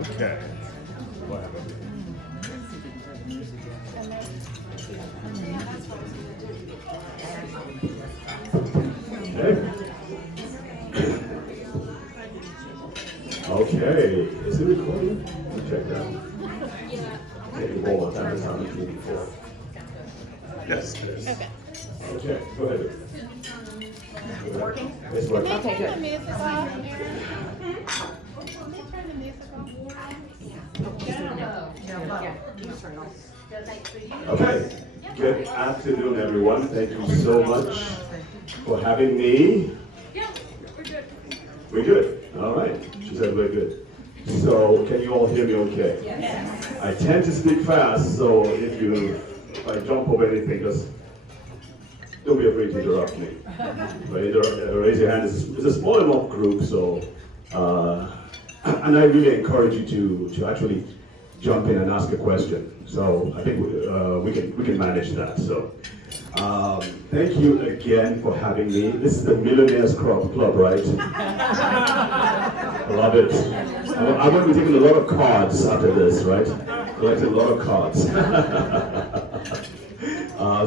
Okay. What happened? Okay. Okay. Is it recording? Let me check that. Take the ball on time as I'm doing before. Yes, it is. Okay. Okay, go ahead. Working? It's Can working. they turn the music off, Aaron? Can they turn the music off? Okay. Good afternoon, everyone. Thank you so much for having me. We're good. All right. She said we're good. So, can you all hear me okay? Yes. I tend to speak fast, so if I jump over anything, just don't be afraid to interrupt me. But raise your hand. It's a small enough group, so and I really encourage you to actually jump in and ask a question. So I think we can manage that. So thank you again for having me. This is the Millionaires Club, right? I love it. I'm going to be taking a lot of cards after this, right? Collecting a lot of cards.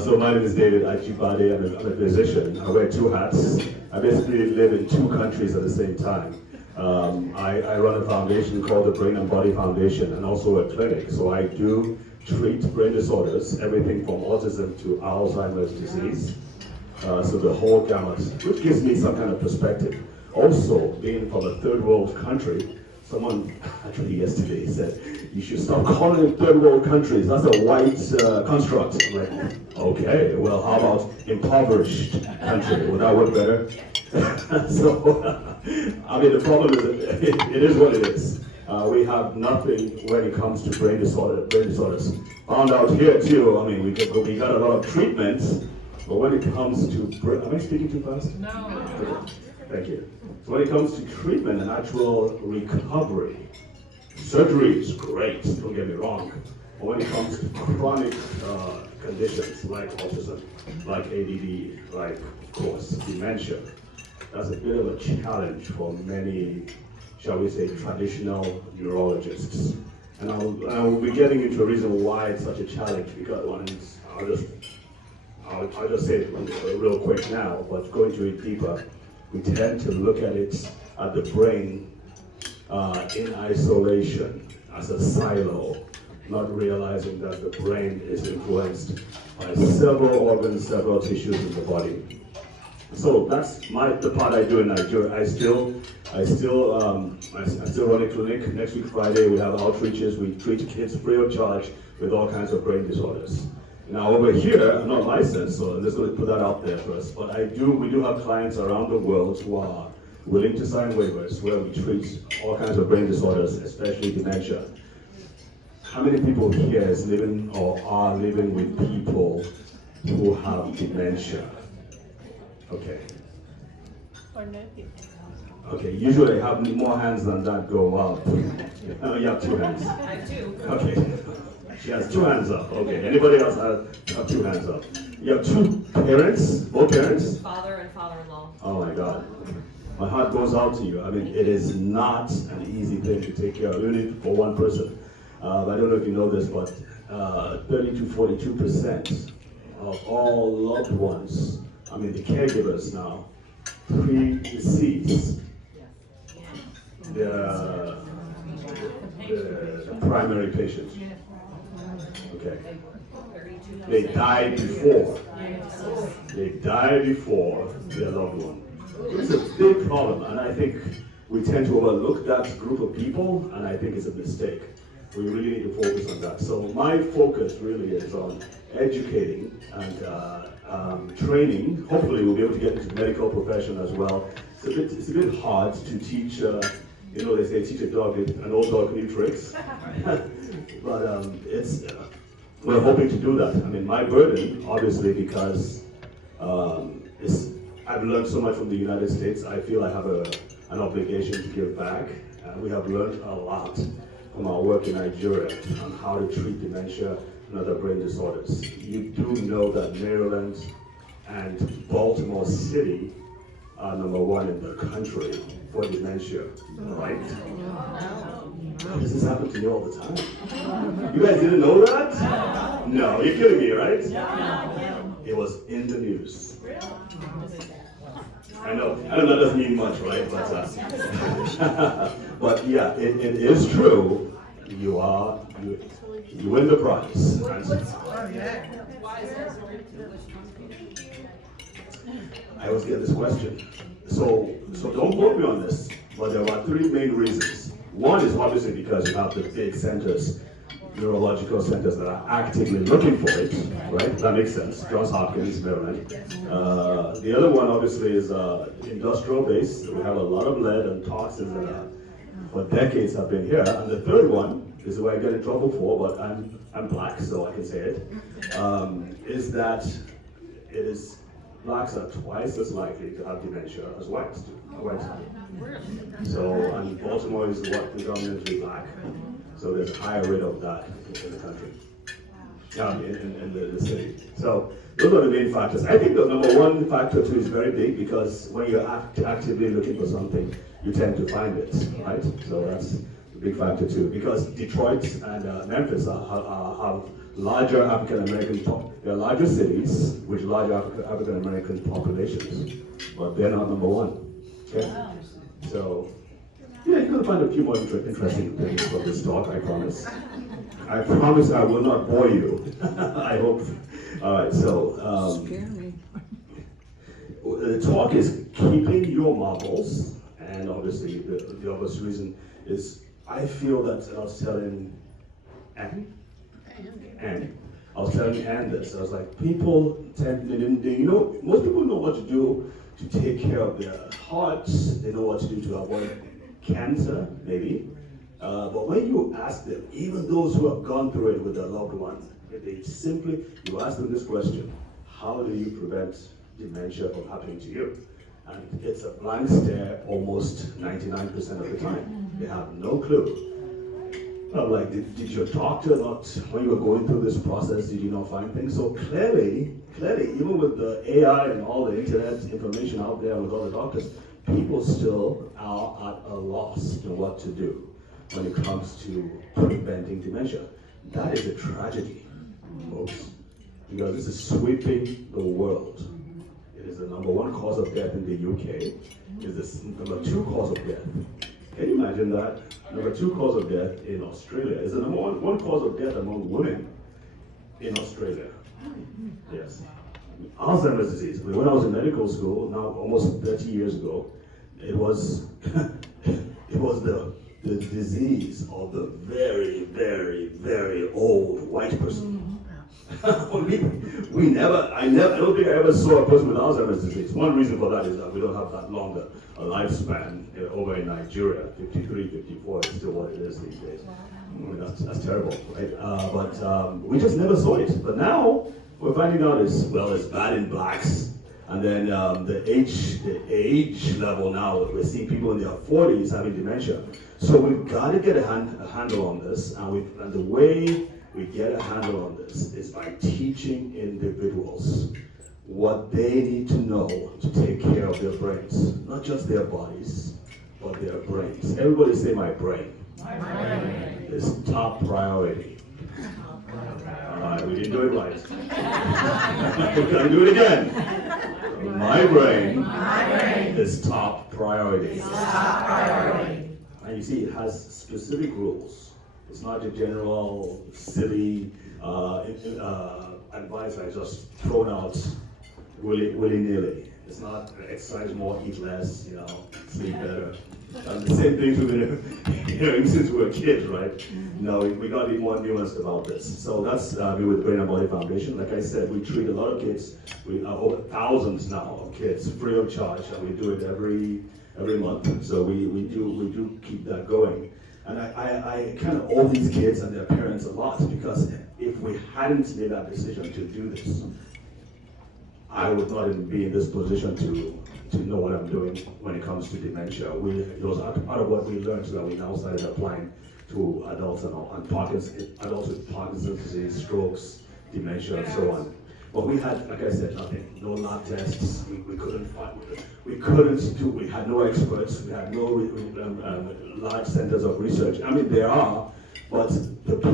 So my name is David Achibade. I'm a physician. I wear two hats. I basically live in two countries at the same time. I run a foundation called the Brain and Body Foundation, and also a clinic. So I do treat brain disorders, everything from autism to Alzheimer's disease. So the whole gamut, which gives me some kind of perspective. Also, being from a third world country, someone actually yesterday said, you should stop calling them third world countries. That's a white construct. I'm like, okay, well, how about impoverished country? Would that work better? So, I mean, the problem is that it is what it is. We have nothing when it comes to brain disorders. Found out here too, I mean, we got a lot of treatments, but when it comes to, am I speaking too fast? No. Okay. Thank you. So when it comes to treatment and actual recovery, surgery is great, don't get me wrong. But when it comes to chronic conditions like autism, like ADD, like, of course, dementia, that's a bit of a challenge for many, shall we say, traditional neurologists. And I'll be getting into a reason why it's such a challenge, because I'll just say it real quick now, but going to it deeper, we tend to look at it, at the brain, in isolation, as a silo, not realizing that the brain is influenced by several organs, several tissues in the body. So that's the part I do in Nigeria. I still run a clinic. Next week Friday we have outreaches. We treat kids free of charge with all kinds of brain disorders. Now over here, I'm not licensed, so I'm just going to put that out there first. But we do have clients around the world who are willing to sign waivers where we treat all kinds of brain disorders, especially dementia. How many people here is living or are living with people who have dementia? Okay. Or no people. Okay, usually I have more hands than that go up. You have two hands. I do. Okay. She has two hands up. Okay. Anybody else have two hands up? You have two parents? Both parents? Father and father-in-law. Oh my God. My heart goes out to you. I mean, it is not an easy thing to take care of, even for one person. I don't know if you know this, but 30 to 42% of all loved ones, I mean the caregivers now, pre-deceased, the primary patient. Okay. They die before. They die before their loved one. It's a big problem, and I think we tend to overlook that group of people, and I think it's a mistake. We really need to focus on that. So my focus really is on educating and training. Hopefully we'll be able to get into the medical profession as well. It's a bit hard to teach, they say teach a dog, an old dog new tricks. But we're hoping to do that. I mean, my burden, obviously, because I've learned so much from the United States, I feel I have an obligation to give back. We have learned a lot from our work in Nigeria on how to treat dementia and other brain disorders. You do know that Maryland and Baltimore City are #1 in the country for dementia, right? Why does this happen to me all the time? You guys didn't know that? No, you're kidding me, right? It was in the news. I know that doesn't mean much, right? But yeah, it is true. You win the prize. I always get this question. So don't quote me on this, but there are three main reasons. One is obviously because you have the big centers, neurological centers that are actively looking for it, right? That makes sense. Johns Hopkins, Maryland. The other one obviously is industrial based. We have a lot of lead and toxins that for decades have been here. And the third one is what I get in trouble for, but I'm black, so I can say it. Is that blacks are twice as likely to have dementia as whites do. So, and Baltimore is what predominantly black. So there's a higher rate of that in the country, in the city. So those are the main factors. I think the number one factor too is very big because when you're actively looking for something, you tend to find it, right? So that's a big factor too. Because Detroit and Memphis have larger African American, they're larger cities with larger African American populations, but they're not number one. Okay? So. Yeah, you're going to find a few more interesting things from this talk, I promise. I promise I will not bore you. I hope. All right, so the talk is keeping your marbles, and obviously the obvious reason is I feel that I was telling Anne this. I was like, people tend, most people know what to do to take care of their hearts. They know what to do to avoid cancer, maybe. But when you ask them, even those who have gone through it with their loved ones, you ask them this question: how do you prevent dementia from happening to you? And it's a blank stare almost 99% of the time. They have no clue. I'm like, did your doctor not, when you were going through this process, did you not find things? So clearly, even with the AI and all the internet information out there with all the doctors, people still are at a loss to what to do when it comes to preventing dementia. That is a tragedy, folks, because this is sweeping the world. It is the number one cause of death in the UK. It is the number two cause of death. Can you imagine that? Number two cause of death in Australia is the number one cause of death among women in Australia. Yes. Alzheimer's disease. When I was in medical school, now almost 30 years ago, it was the disease of the very, very, very old white person. I don't think I ever saw a person with Alzheimer's disease. One reason for that is that we don't have that longer a lifespan over in Nigeria. 53, 54 is still what it is these days. I mean, that's terrible, right? But we just never saw it. But now we're finding out it's bad in blacks. And then the age level now, we're seeing people in their 40s having dementia. So we've got to get a handle on this, and the way we get a handle on this is by teaching individuals what they need to know to take care of their brains, not just their bodies, but their brains. Everybody say my brain. My brain is top priority. We didn't do it right. We're gonna do it again. My brain is top priority. And you see, it has specific rules. It's not your general silly advice I just thrown out willy-nilly. It's not exercise more, eat less, sleep better. And the same things we've been hearing since we were kids, right? No, we got to be more nuanced about this. So that's me with Brain and Body Foundation. Like I said, we treat a lot of kids. We have over thousands now of kids free of charge, and we do it every month. So we do keep that going. And I kind of owe these kids and their parents a lot, because if we hadn't made that decision to do this, I would not even be in this position to know what I'm doing when it comes to dementia. It was part of what we learned that we now started applying to adults and adults with Parkinson's disease, strokes, dementia, and so on. But we had, like I said, nothing. No lab tests. We couldn't find. We had no experts. We had no large centers of research. I mean, there are, but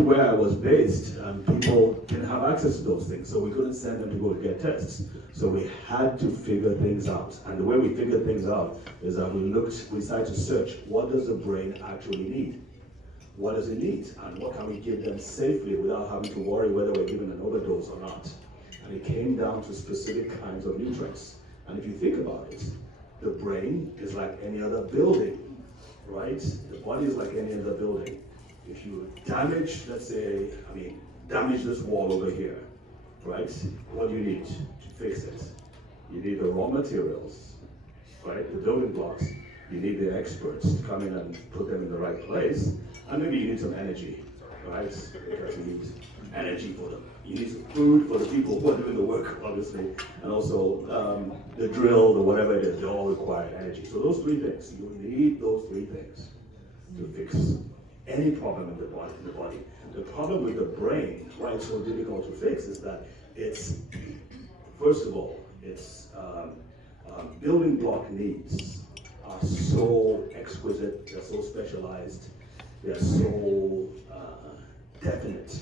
where I was based, people didn't have access to those things, so we couldn't send them to go to get tests. So we had to figure things out. And the way we figured things out is that we decided to search, what does the brain actually need? What does it need? And what can we give them safely without having to worry whether we're giving an overdose or not? And it came down to specific kinds of nutrients. And if you think about it, the brain is like any other building, right? The body is like any other building. If you damage, let's say, damage this wall over here, right? What do you need to fix it? You need the raw materials, right? The building blocks. You need the experts to come in and put them in the right place. And maybe you need some energy, right? Because you need energy for them. You need some food for the people who are doing the work, obviously. And also the drill, the whatever it is, they all require energy. So those three things, you need those three things to fix any problem in the body. The problem with the brain, why it's so difficult to fix, is that it's, first of all, it's building block needs are so exquisite, they're so specialized, they're so definite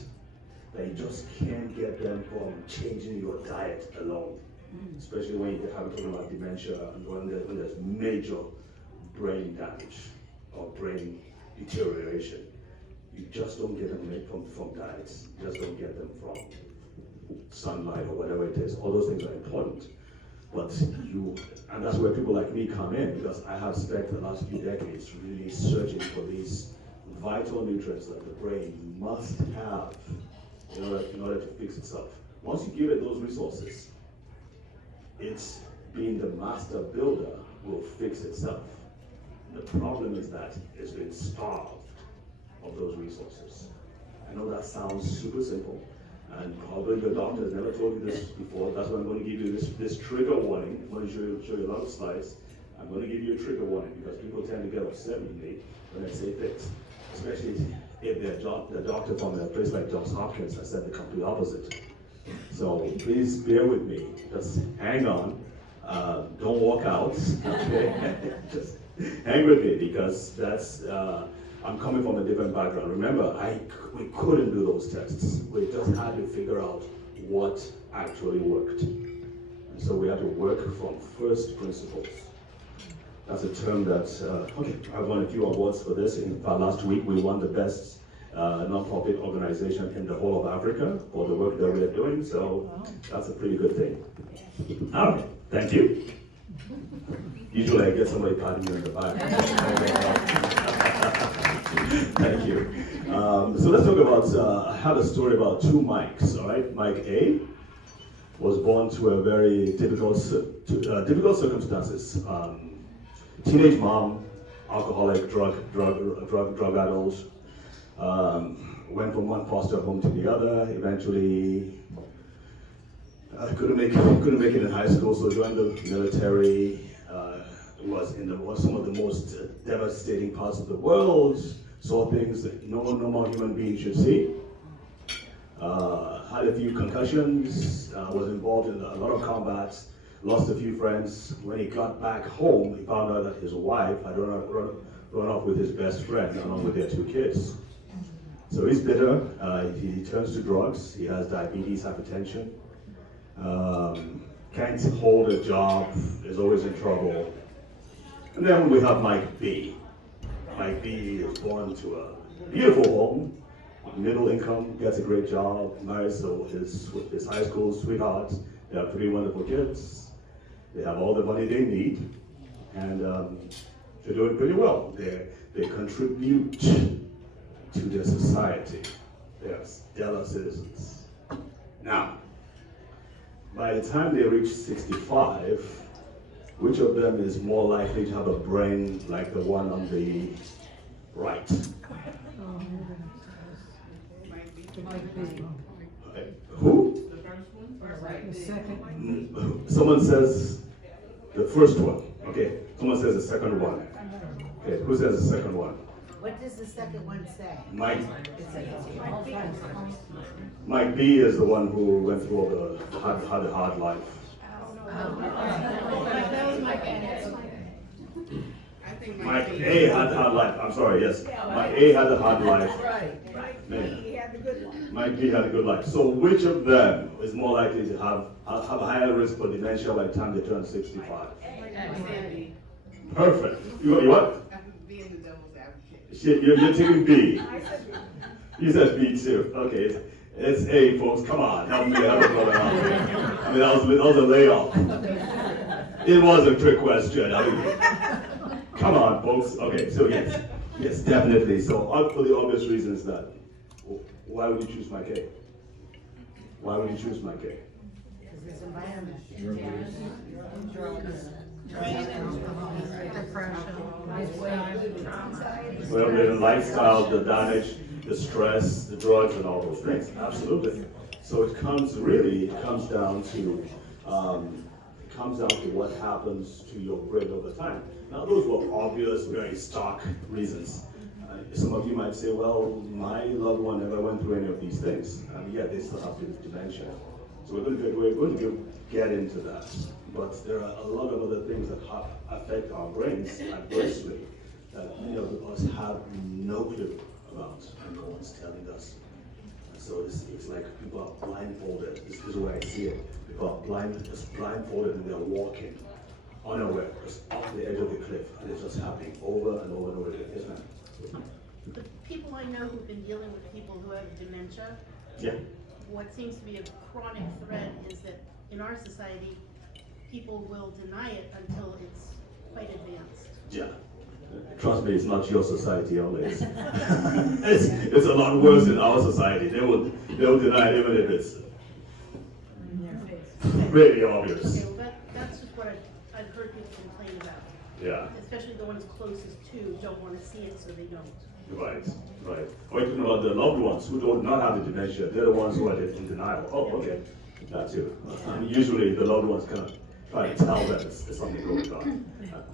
that you just can't get them from changing your diet alone. Especially when you have talking about dementia and when there's major brain damage or brain deterioration. You just don't get them from diets. You just don't get them from sunlight or whatever it is. All those things are important. But and that's where people like me come in, because I have spent the last few decades really searching for these vital nutrients that the brain must have in order to fix itself. Once you give it those resources, it's being the master builder will fix itself. The problem is that it's been starved of those resources. I know that sounds super simple, and probably your doctor has never told you this before. That's why I'm going to give you this trigger warning. I'm going to show you a lot of slides. I'm going to give you a trigger warning because people tend to get upset with me when I say things, especially if the doctor from a place like Johns Hopkins has said the complete opposite. So please bear with me. Just hang on. Don't walk out. Okay? Just hang with me, because that's I'm coming from a different background. Remember, we couldn't do those tests. We just had to figure out what actually worked. And so we had to work from first principles. That's a term that, I won a few awards for this. In fact, last week we won the best non-profit organization in the whole of Africa for the work that we are doing. So that's a pretty good thing. All right, thank you. Usually I get somebody patting me on the back. Thank you. So let's talk about, I have a story about two Mikes, all right? Mike A was born to a very difficult circumstances. Teenage mom, alcoholic, drug addict, went from one foster home to the other, eventually couldn't make it in high school, so joined the military, was in some of the most devastating parts of the world, saw things that no normal human being should see. Had a few concussions, was involved in a lot of combat, lost a few friends. When he got back home, he found out that his wife had run off with his best friend along with their two kids. So he's bitter, he turns to drugs, he has diabetes, hypertension, can't hold a job, is always in trouble. And then we have Mike B. Mike B is born to a beautiful home, middle income, gets a great job, marries his high school sweetheart. They have three wonderful kids. They have all the money they need, and they're doing pretty well. They contribute to their society. They are stellar citizens. Now, by the time they reach 65, which of them is more likely to have a brain like the one on the right? Who? The first one? The second. Someone says the first one. Okay. Someone says the second one. Okay. Who says the second one? What does the second one say? Mike, It says Alzheimer's. Mike B is the one who went through all the had a hard life. That was my guess. Mike A had a hard life. I'm sorry, yes. Mike A had a hard life. Right. Man. He had the good one. Mike B had a good life. So which of them is more likely to have a higher risk for dementia by the time they turn 65? Perfect. You what? Being the devil's advocate. Shit, you're taking B. I said B. You said B too. Okay, it's A, folks. Come on, help me brother out here. I mean, that was a layoff. It was a trick question. I mean, come on, folks. Okay, so yes, definitely. So for the obvious reasons that, why would you choose Mike A? Why would you choose Mike A? Because this environment. Well, the lifestyle, the damage, the stress, the drugs, and all those things. Absolutely. So it comes down to what happens to your brain over time. Now, those were obvious, very stark reasons. Some of you might say, well, my loved one never went through any of these things. And yet they still have dementia. So we're going to get into that. But there are a lot of other things that affect our brains adversely that many of us have no clue about, and no one's telling us. And so it's like people are blindfolded. This is the way I see it. People are just blindfolded and they're walking unaware, just off the edge of the cliff, and it's just happening over and over and over again. Yes, ma'am. The people I know who've been dealing with people who have dementia, Yeah. what seems to be a chronic thread is that in our society, people will deny it until it's quite advanced. Yeah. Trust me, it's not your society only. It's a lot worse in our society. They'll deny it even if it's really obvious. Okay, well that's just what I've heard people complain about. Yeah. Especially the ones closest to don't want to see it, so they don't. Right. Or you're talking about the loved ones who do not have the dementia. They're the ones who are in denial. Oh, okay. That too. And usually the loved ones kind of try to tell them there's something going on.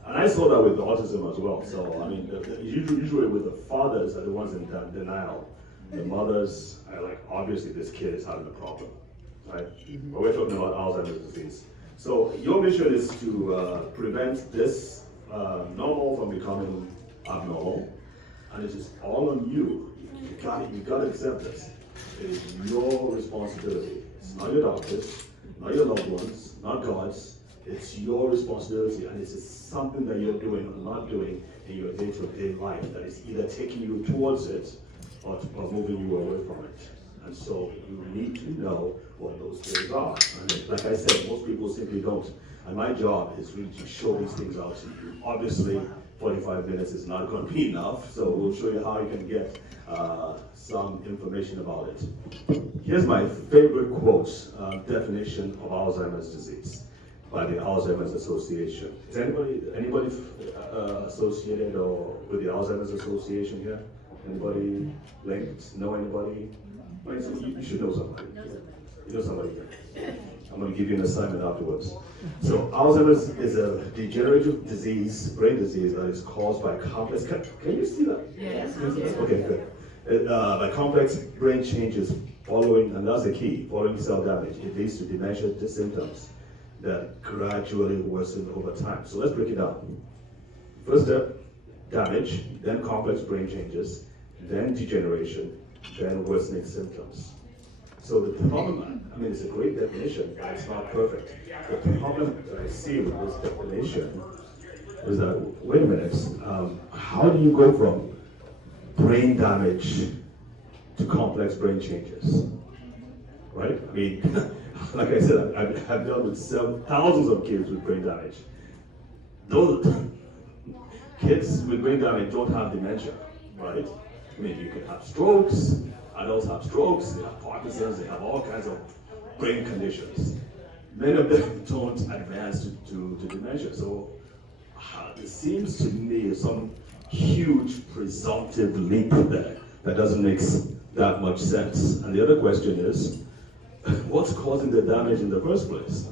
And I saw that with autism as well. So, I mean, usually with the fathers are the ones in denial. The mothers are like, obviously this kid is having a problem, right? But we're talking about Alzheimer's disease. So your mission is to prevent this normal from becoming abnormal. And it is all on you. You got to accept this. It is your responsibility. It's not your doctors, not your loved ones, not God's. It's your responsibility, and it's something that you're doing or not doing in your day-to-day life that is either taking you towards it or moving you away from it. And so you need to know what those things are. And like I said, most people simply don't. And my job is really to show these things out to you. Obviously, 45 minutes is not going to be enough, so we'll show you how you can get some information about it. Here's my favorite quote, definition of Alzheimer's disease by the Alzheimer's Association. Is anybody associated or with the Alzheimer's Association here? Anybody linked? Know anybody? Right, so you should know somebody. You know somebody here. I'm going to give you an assignment afterwards. So Alzheimer's is a degenerative disease, brain disease, that is caused by complex, can you see that? Yes. Okay, good. By complex brain changes following, and that's the key, following cell damage. It leads to dementia symptoms that gradually worsen over time. So let's break it down. First step, damage, then complex brain changes, then degeneration, then worsening symptoms. So the problem, I mean, it's a great definition, but it's not perfect. The problem that I see with this definition is that, wait a minute, how do you go from brain damage to complex brain changes? Right? I mean, like I said, I've dealt with thousands of kids with brain damage. Those kids with brain damage don't have dementia, right? I mean, you can have strokes, adults have strokes, they have Parkinson's, they have all kinds of brain conditions. Many of them don't advance to dementia. So it seems to me some huge presumptive leap there that doesn't make that much sense. And the other question is, what's causing the damage in the first place,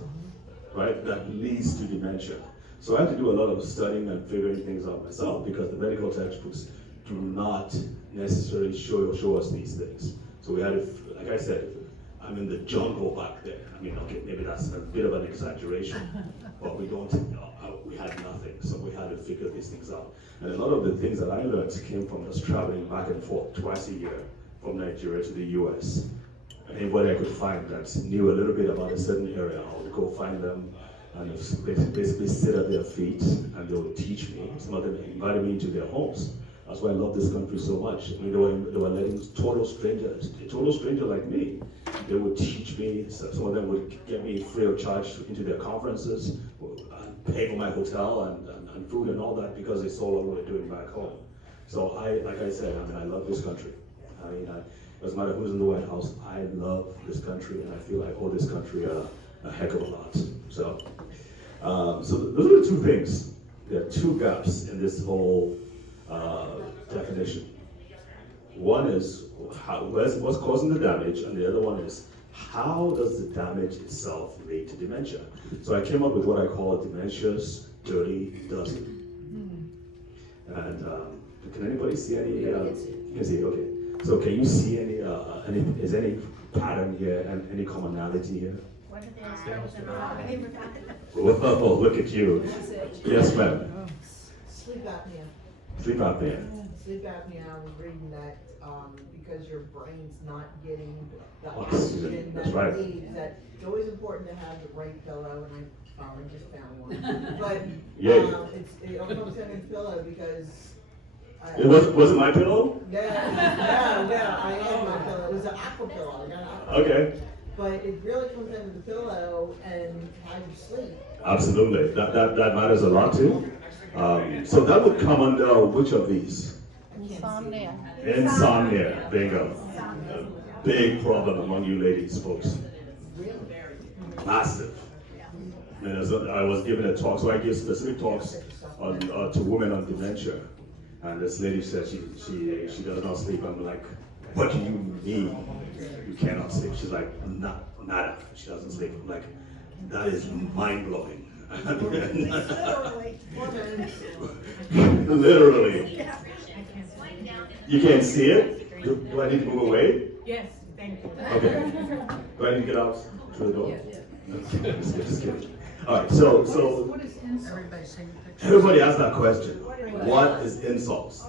right? That leads to dementia. So I had to do a lot of studying and figuring things out myself because the medical textbooks do not necessarily show us these things. So we had, like I said, I'm in the jungle back there. I mean, okay, maybe that's a bit of an exaggeration, but we had nothing, so we had to figure these things out. And a lot of the things that I learned came from just traveling back and forth twice a year from Nigeria to the US. Anybody I could find that knew a little bit about a certain area, I would go find them and basically sit at their feet, and they would teach me. Some of them invited me into their homes. That's why I love this country so much. I mean, they were letting a total stranger like me. They would teach me. Some of them would get me free of charge into their conferences, and pay for my hotel and food and all that, because they saw what we were doing back home. So like I said, I mean, I love this country. I mean, it doesn't matter who's in the White House, I love this country, and I feel I owe this country a heck of a lot. So those are the two things. There are two gaps in this whole definition. One is what's causing the damage, and the other one is how does the damage itself lead to dementia? So I came up with what I call dementia's dirty dozen. And can anybody see any? You can see, okay. So can you see any? Is any pattern here and any commonality here? What did they start with the Whoa, look at you. Yes, ma'am. Sleep apnea. Sleep apnea. Sleep apnea, I was reading that because your brain's not getting the Oxygen, oxygen that's that right. it needs, that it's always important to have the right pillow, and I finally just found one. But Yay. it almost had a pillow because Was it my pillow? Yeah, I had my pillow. It was an aqua pillow. I got an aqua Okay. But it really comes down to the pillow and how you sleep. Absolutely. That matters a lot too. So that would come under which of these? Insomnia. Insomnia. Bingo. A big problem among you ladies, folks. Massive. And I was giving a talk, so I give specific talks to women on dementia. And this lady said she does not sleep. I'm like, what do you mean you cannot sleep? She's like, nada. She doesn't sleep. I'm like, that is mind blowing. Literally. You can't see it? Do I need to move away? Yes, thank you. Okay. Do I need to get out through the door? Just kidding. All right. So What is insult? everybody asks that question. What is insults?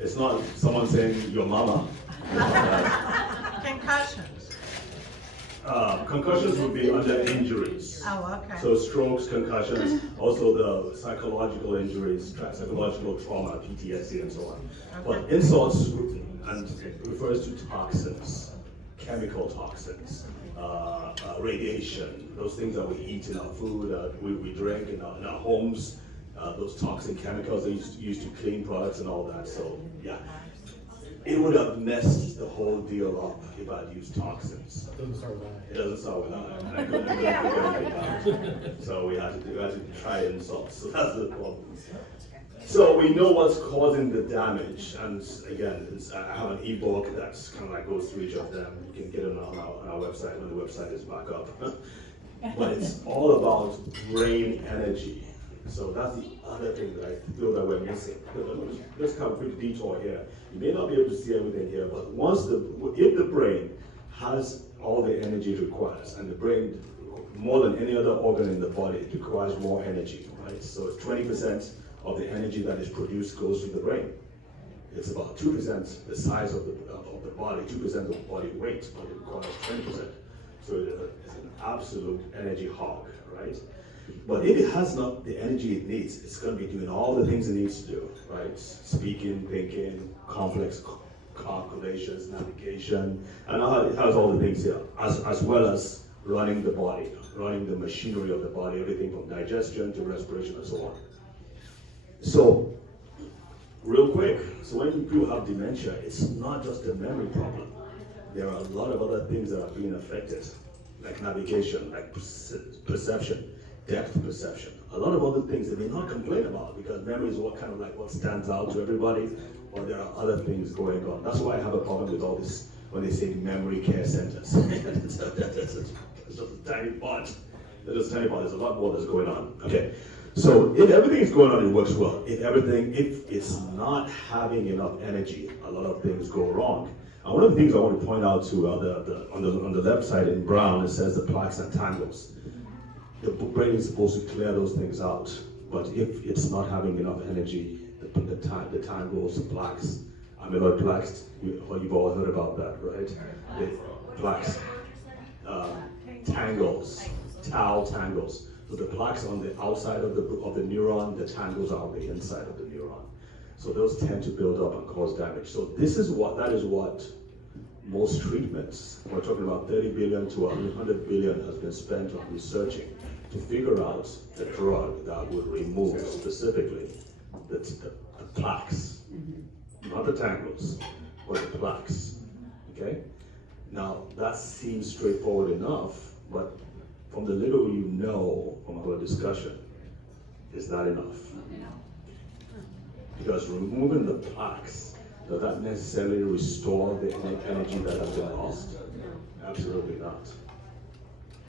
It's not someone saying your mama. Concussions. Concussions would be under injuries. Oh, okay. So strokes, concussions, also the psychological injuries, psychological trauma, PTSD, and so on. But insults and it refers to toxins, chemical toxins, radiation, those things that we eat in our food, we drink in our homes, those toxic chemicals they use to clean products and all that. So yeah, it would have messed the whole deal up if I'd used toxins. Doesn't start with It doesn't start with I. And I couldn't figure anything out. So we had to try insults. So that's the problem. So we know what's causing the damage, and again, I have an ebook that's kind of like goes through each of them. You can get it on our website when the website is back up. But it's all about brain energy. So that's the other thing that I feel that we're missing. Let's come a quick detour here. You may not be able to see everything here, but if the brain has all the energy it requires, and the brain, more than any other organ in the body, it requires more energy, right? So it's 20% of the energy that is produced goes to the brain. It's about 2% the size of the body, 2% of the body weight, but it requires 20%. So it's an absolute energy hog, right? But if it has not the energy it needs, it's going to be doing all the things it needs to do, right? Speaking, thinking, complex calculations, navigation, and it has all the things here, as well as running the body, running the machinery of the body, everything from digestion to respiration and so on. So, real quick, so when people have dementia, it's not just a memory problem. There are a lot of other things that are being affected, like navigation, like perception, depth perception, a lot of other things they may not complain about because memory is what stands out to everybody, but there are other things going on. That's why I have a problem with all this when they say memory care centers. It's just a tiny part. There's a lot more that's going on. Okay, So if everything is going on, it works well. If it's not having enough energy, a lot of things go wrong. And one of the things I want to point out to on the left side in brown, it says the plaques and tangles. The brain is supposed to clear those things out, but if it's not having enough energy, the tangles, the plaques, amyloid plaques, you've all heard about that, right? The plaques, tangles, tau tangles. So the plaques on the outside of the neuron, the tangles are on the inside of the neuron. So those tend to build up and cause damage. So that is what most treatments, we're talking about 30 billion to 100 billion has been spent on researching to figure out the drug that would remove specifically the plaques, not the tangles, but the plaques, okay? Now, that seems straightforward enough, but from the little you know from our discussion, is not enough. Because removing the plaques, does that necessarily restore the energy that has been lost? Absolutely not.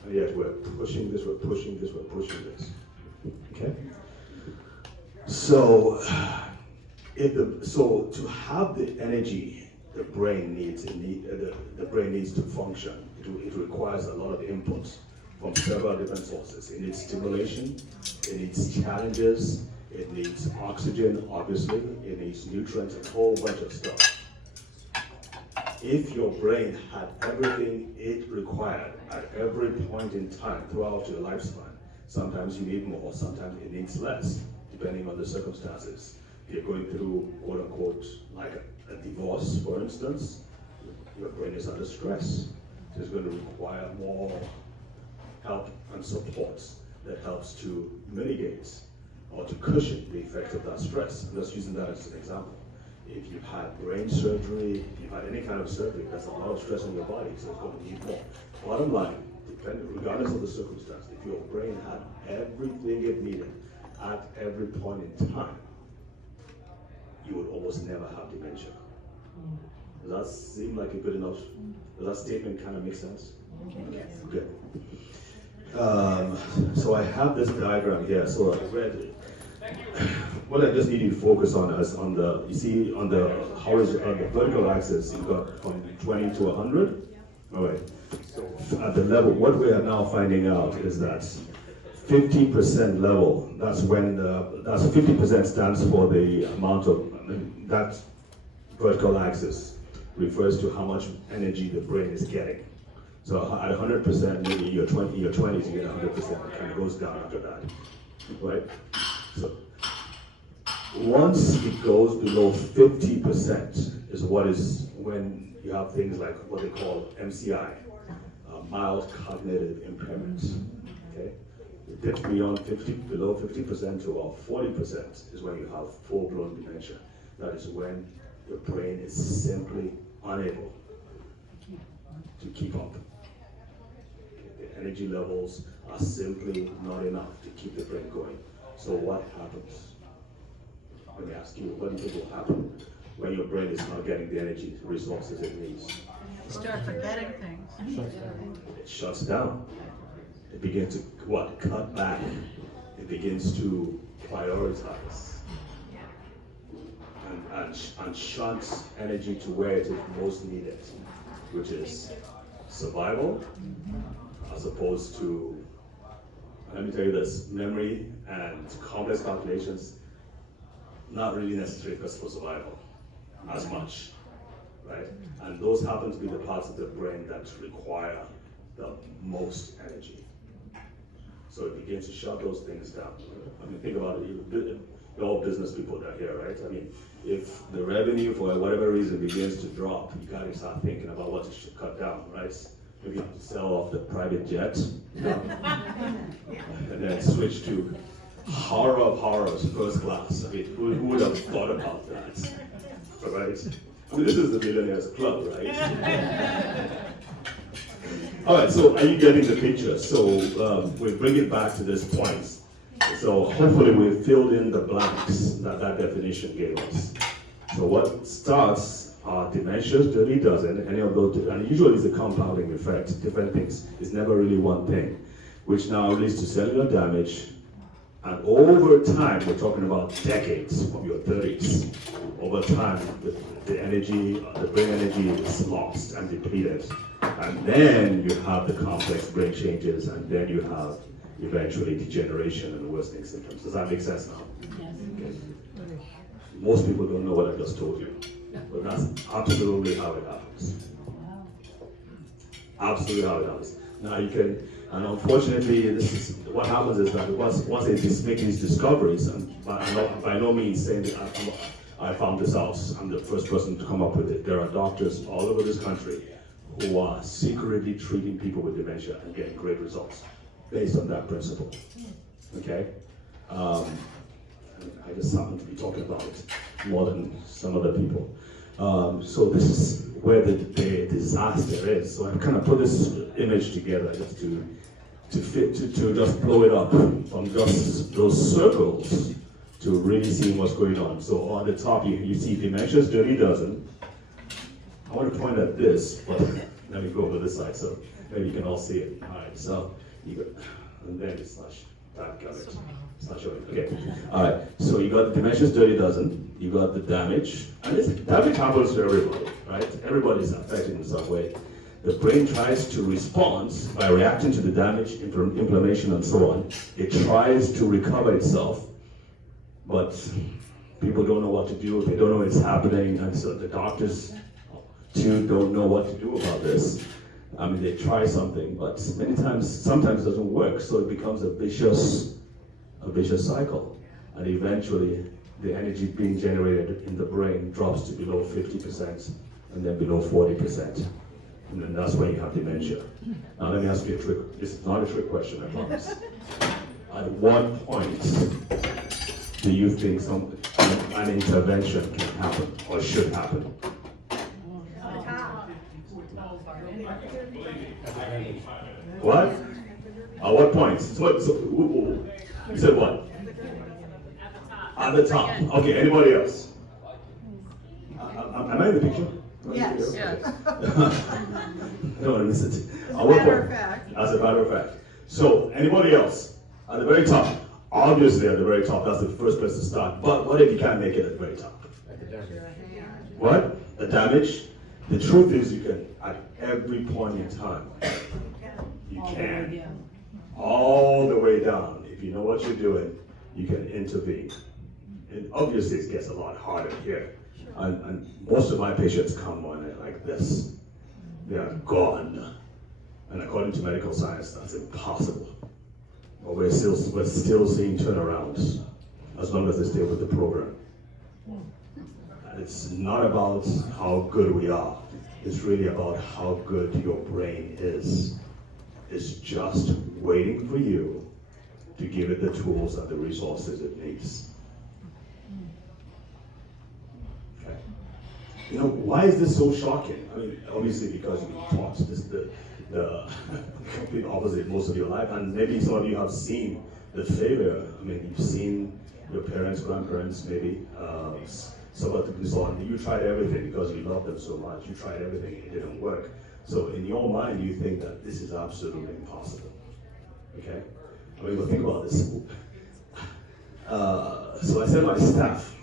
And yet we're pushing this, okay? So, to have the energy the brain needs, the brain needs to function, it requires a lot of inputs from several different sources. It needs stimulation, it needs challenges, it needs oxygen, obviously, it needs nutrients, a whole bunch of stuff. If your brain had everything it required at every point in time throughout your lifespan, sometimes you need more, sometimes it needs less, depending on the circumstances. If you're going through, quote unquote, like a divorce, for instance, your brain is under stress. So it's going to require more help and support that helps to mitigate or to cushion the effect of that stress. I'm just using that as an example. If you've had brain surgery, if you've had any kind of surgery, that's a lot of stress on your body, so it's going to need more. Bottom line, regardless of the circumstance, if your brain had everything it needed at every point in time, you would almost never have dementia. Does that seem like a good enough, does that statement kind of make sense? Yes. Good. So I have this diagram here, so I read it. What I just need you to focus on is on the, you see on the horizontal, the vertical axis, you've got from 20 to 100. All right, so at the level, what we are now finding out is that 50% level, that's when that's 50% stands for the amount of, that vertical axis refers to how much energy the brain is getting. So at 100%, maybe in your 20s, you get 100%, it kind of goes down after that, right? So once it goes below 50% is when you have things like what they call MCI, mild cognitive impairment, okay? It dips beyond 50, below 50% to about 40% is when you have full-blown dementia. That is when your brain is simply unable to keep up. The energy levels are simply not enough to keep the brain going. So what happens? Let me ask you, what do you think will happen when your brain is not getting the energy resources it needs? Start forgetting things. It shuts down. It begins to what? Cut back. It begins to prioritize. And shunts energy to where it is most needed, which is survival, as opposed to, let me tell you this, memory and complex calculations, not really necessary for survival as much, right? And those happen to be the parts of the brain that require the most energy. So it begins to shut those things down. I mean, think about it, you're all business people that are here, right? I mean, if the revenue for whatever reason begins to drop, you gotta start thinking about what you should cut down, right? Maybe you have to sell off the private jet, and then switch to horror of horrors, first class. I mean, who would have thought about that, right? I mean, this is the Millionaires Club, right? All right, so are you getting the picture? So we bring it back to this point. So hopefully we filled in the blanks that definition gave us. So what starts are dementias, really doesn't, any of those, and usually it's a compounding effect, different things. It's never really one thing, which now leads to cellular damage, And over time, we're talking about decades from your 30s. Over time, the energy, the brain energy is lost and depleted. And then you have the complex brain changes, and then you have eventually degeneration and worsening symptoms. Does that make sense now? Yes. Okay. Most people don't know what I just told you, but that's absolutely how it happens. Absolutely how it happens. Now you can, and unfortunately, this is what happens is that once they make these discoveries, and by no means saying that I found this out, I'm the first person to come up with it. There are doctors all over this country who are secretly treating people with dementia and getting great results based on that principle. Okay? I just happen to be talking about it more than some other people. So this is where the disaster is. So I kind of put this image together just to just blow it up from just those circles to really seeing what's going on. So on the top you see Dementia's Dirty Dozen. I want to point at this, but let me go over this side so maybe you can all see it. All right, so you got, and then it's not, that got it. It's not showing. Okay. All right. So you got the Dementia's Dirty Dozen. You got the damage, and this damage happens to everybody, right? Everybody's affected in some way. The brain tries to respond by reacting to the damage, inflammation, and so on. It tries to recover itself, but people don't know what to do. They don't know it's happening, and so the doctors too don't know what to do about this. I mean, they try something, but sometimes it doesn't work. So it becomes a vicious cycle, and eventually the energy being generated in the brain drops to below 50%, and then below 40%, and then that's when you have dementia. Now let me ask you a trick. This is not a trick question, I promise. At what point do you think an intervention can happen or should happen? What? At what point? You said what? At the top. Okay, anybody else? Am I in the picture? Yes. Yes. I don't want to miss it. At what point? As a matter of fact. So, anybody else? At the very top. Obviously, at the very top, that's the first place to start. But what if you can't make it at the very top? What? The damage? The truth is you can, at every point in time, you can. All the way down. If you know what you're doing, you can intervene. And obviously it gets a lot harder here. And most of my patients come on it like this. They are gone. And according to medical science, that's impossible. But we're still seeing turnarounds as long as they stay with the program. And it's not about how good we are. It's really about how good your brain is. It's just waiting for you to give it the tools and the resources it needs. Okay. You know, why is this so shocking? I mean, obviously because we taught this the complete opposite most of your life, and maybe some of you have seen the failure. I mean, you've seen your parents, grandparents, maybe, some of them so on. You tried everything because you loved them so much. You tried everything, it didn't work. So in your mind, you think that this is absolutely impossible. Okay? I mean, but think about this. So I sent my staff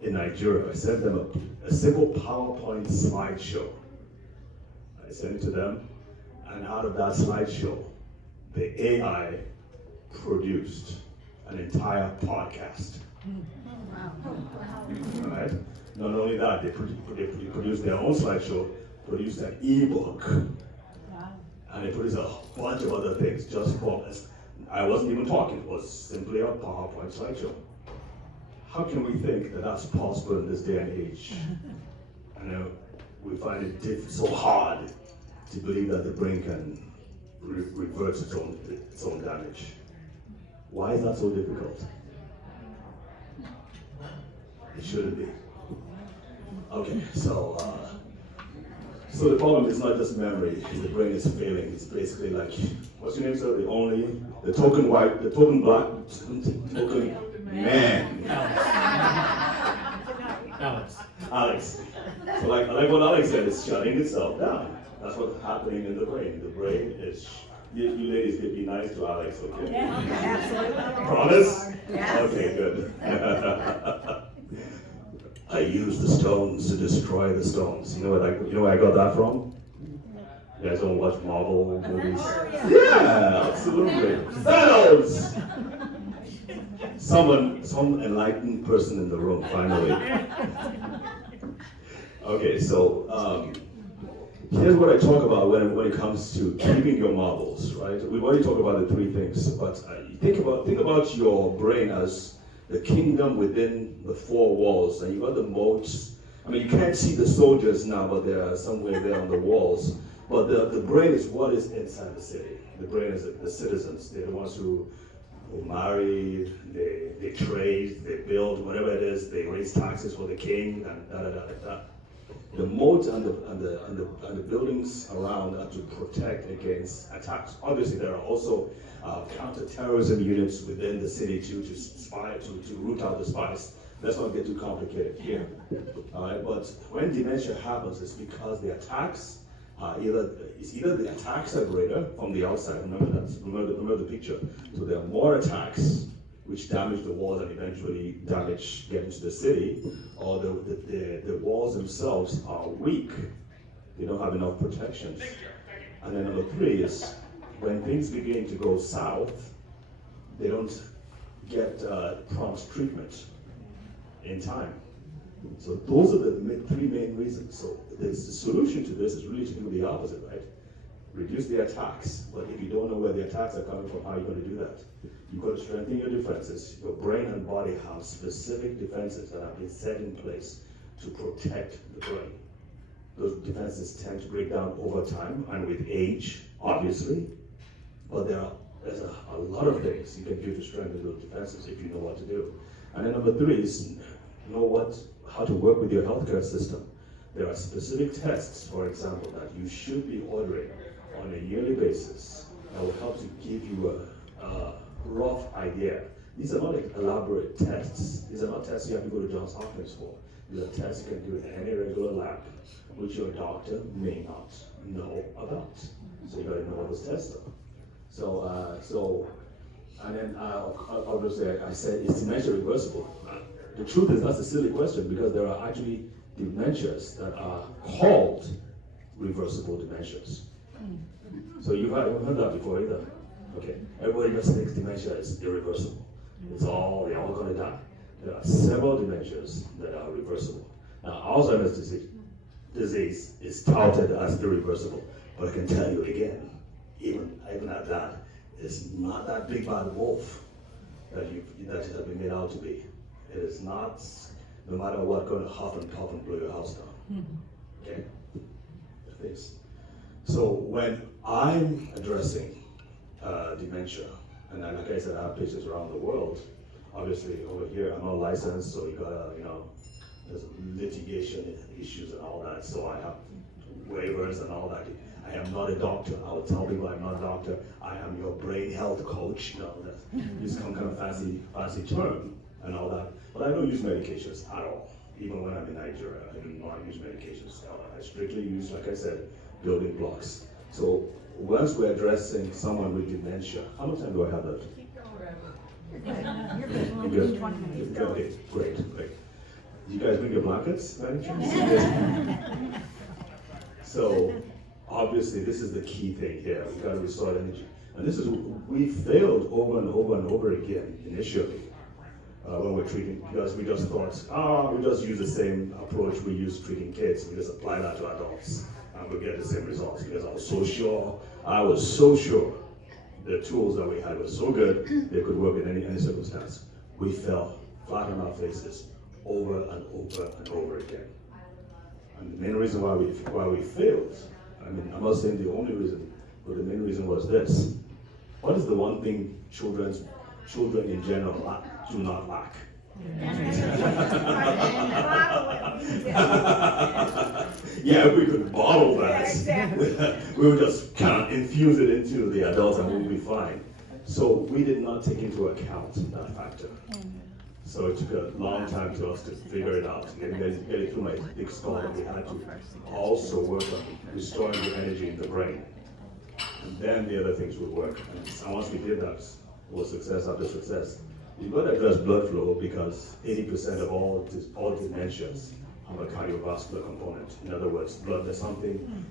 in Nigeria, I sent them a simple PowerPoint slideshow. I sent it to them, and out of that slideshow, the AI produced an entire podcast. All right? Not only that, they produced their own slideshow, produced an ebook, and they produced a bunch of other things just for us. I wasn't even talking, it was simply a PowerPoint slideshow. How can we think that that's possible in this day and age? I know we find it so hard to believe that the brain can reverse its own damage. Why is that so difficult? It shouldn't be. Okay, so the problem is not just memory. The brain is failing. It's basically like, what's your name, sir? The token white, the token black, token man. Alex. So like what Alex said, it's shutting itself down. That's what's happening in the brain. The brain is You ladies could be nice to Alex, okay? Absolutely. Promise? Yes. Okay, good. I use the stones to destroy the stones. You know where I got that from? You guys don't watch Marvel movies? Yeah, absolutely. Thanos! Some enlightened person in the room, finally. Okay, so here's what I talk about when it comes to keeping your marbles, right? We've already talked about the three things, but think about your brain as the kingdom within the four walls, and you got the moats. I mean, you can't see the soldiers now, but they are somewhere there on the walls. But the brain is what is inside the city. The brain is the citizens. They're the ones who marry, they trade, they build, whatever it is. They raise taxes for the king, and da da da da da. The moat and the buildings around are to protect against attacks. Obviously, there are also counter-terrorism units within the city to spy, to root out the spies. Let's not get too complicated here. All right, but when dementia happens, it's because the attacks are either the attacks are greater from the outside. Remember the picture. So there are more attacks which damage the walls and eventually get into the city, or the walls themselves are weak. They don't have enough protections. And then number three is when things begin to go south, they don't get prompt treatment in time. So those are the three main reasons. So the solution to this is really to do the opposite, right? Reduce the attacks, but if you don't know where the attacks are coming from, how are you going to do that? You've got to strengthen your defenses. Your brain and body have specific defenses that have been set in place to protect the brain. Those defenses tend to break down over time and with age, obviously, but there's a lot of things you can do to strengthen those defenses if you know what to do. And then number three is know how to work with your healthcare system. There are specific tests, for example, that you should be ordering on a yearly basis that will help to give you a rough idea. These are not like elaborate tests. These are not tests you have to go to Johns Hopkins for. These are tests you can do in any regular lab, which your doctor may not know about. So you gotta know what those tests are. And then obviously I said, is dementia reversible? The truth is that's a silly question because there are actually dementias that are called reversible dementias. So you've heard that before either. Okay, everybody just thinks dementia is irreversible. They're all gonna die. There are several dementias that are reversible. Now, Alzheimer's disease is touted as irreversible, but I can tell you again, even at that, it's not that big bad wolf that it has been made out to be. It is not, no matter what, going to huff and puff and blow your house down. Okay? It is. So when I'm addressing dementia, and then, like I said, I have patients around the world. Obviously, over here, I'm not licensed, so you gotta, there's litigation issues and all that, so I have waivers and all that. I am not a doctor. I will tell people I'm not a doctor. I am your brain health coach. This kind of fancy term and all that. But I don't use medications at all. Even when I'm in Nigeria, I do not use medications. I strictly use, like I said, building blocks. So once we're addressing someone with dementia, how much time do I have left? You're good? Okay, great. You guys bring your blankets, by any chance? So obviously this is the key thing here. We've got to restore energy. And this is, we failed over and over and over again initially when we're treating, because we just thought, we just use the same approach we use treating kids. We just apply that to adults and we'll get the same results, because I was so sure the tools that we had were so good, they could work in any circumstance. We fell flat on our faces over and over and over again. And the main reason why we failed, I mean, I'm not saying the only reason, but the main reason was this. What is the one thing children in general do not lack? Yeah, if we could bottle that, we would just kind of infuse it into the adults and we'll be fine. So we did not take into account that factor. So it took a long time to us to figure it out. Get it through my thick skull, and we had to also work on restoring the energy in the brain. and then the other things will work. And once we did that, it was success after success. You've got to address blood flow because 80% of all dementias have a cardiovascular component. In other words, there's something,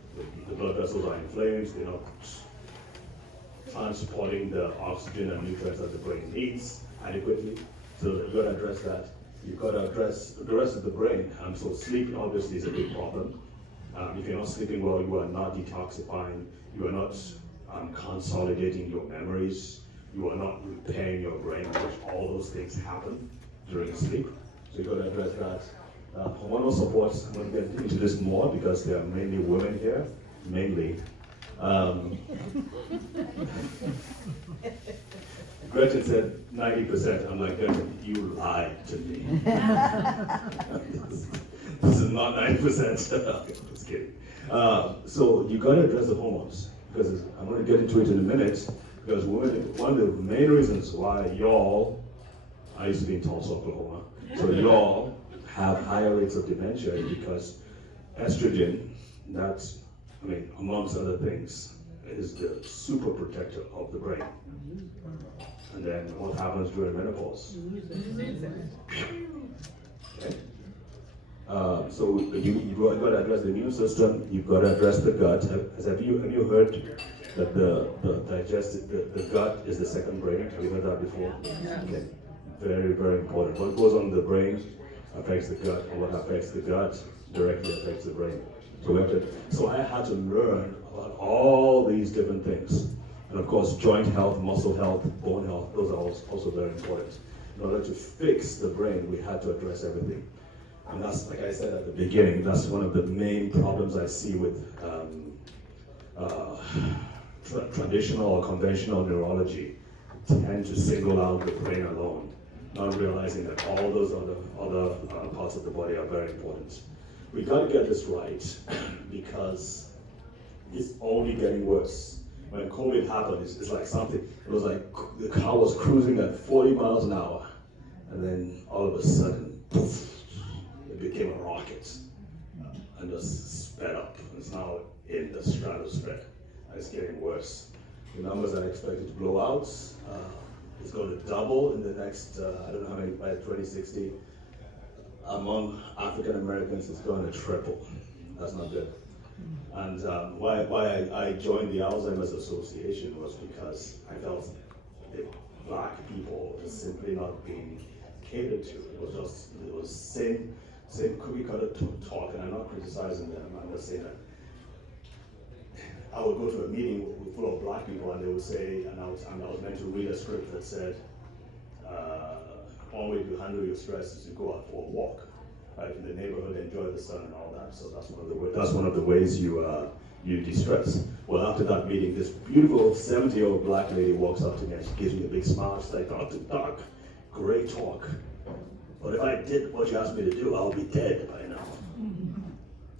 the blood vessels are inflamed, they're not transporting the oxygen and nutrients that the brain needs adequately. So you've got to address that. You've got to address the rest of the brain. So sleep obviously is a big problem. If you're not sleeping well, you are not detoxifying, you are not consolidating your memories, you are not repairing your brain, which all those things happen during sleep. So you've got to address that. Hormonal support, I'm going to get into this more because there are mainly women here, mainly. Gretchen said 90%. I'm like, Gretchen, you lied to me. This is not 90%. Just kidding. So you got to address the hormones because I'm going to get into it in a minute. Because one of the main reasons why y'all, I used to be in Tulsa, Oklahoma, so y'all have higher rates of dementia is because estrogen, that's, amongst other things, is the super protector of the brain. And then what happens during menopause? Okay. So you've got to address the immune system, you've got to address the gut. Have you heard that the gut is the second brain? Have you heard that before? Okay. Very, very important. What goes on in the brain affects the gut, and what affects the gut directly affects the brain. So I had to learn about all these different things. And of course, joint health, muscle health, bone health, those are also very important. In order to fix the brain, we had to address everything. And that's, like I said at the beginning, that's one of the main problems I see with traditional or conventional neurology. Tend to single out the brain alone, not realizing that all those other parts of the body are very important. We got to get this right because it's only getting worse. When COVID happened, it's like something, it was like the car was cruising at 40 miles an hour, and then all of a sudden, poof, it became a rocket and just sped up. It's now in the stratosphere. It's getting worse. The numbers are expected to blow out. It's going to double in the next, I don't know how many, by 2060. Among African Americans, it's going to triple. That's not good. And why I joined the Alzheimer's Association was because I felt that black people were simply not being catered to. It was same cookie cutter talk, and I'm not criticizing them. I'm just saying that I would go to a meeting full of black people, and they would say, and I was meant to read a script that said, one way to handle your stress is to go out for a walk, right, in the neighborhood, enjoy the sun and all that. So that's one of the ways you de-stress. Well, after that meeting, this beautiful 70-year-old black lady walks up to me and she gives me a big smile. She's like, Dr. Doc, great talk. But if I did what you asked me to do, I'll be dead by now.